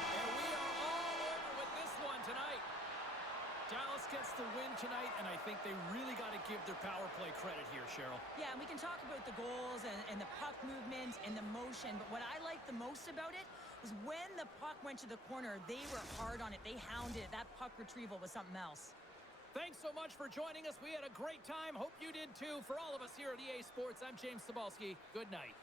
And we are all over with this one tonight. Dallas gets the win tonight, and I think they really got to give their power play credit here, Cheryl. Yeah, and we can talk about the goals and the puck movement and the motion, but what I like the most about it was when the puck went to the corner, they were hard on it. They hounded it. That puck retrieval was something else. Thanks so much for joining us. We had a great time. Hope you did too. For all of us here at EA Sports, I'm James Cebulski. Good night.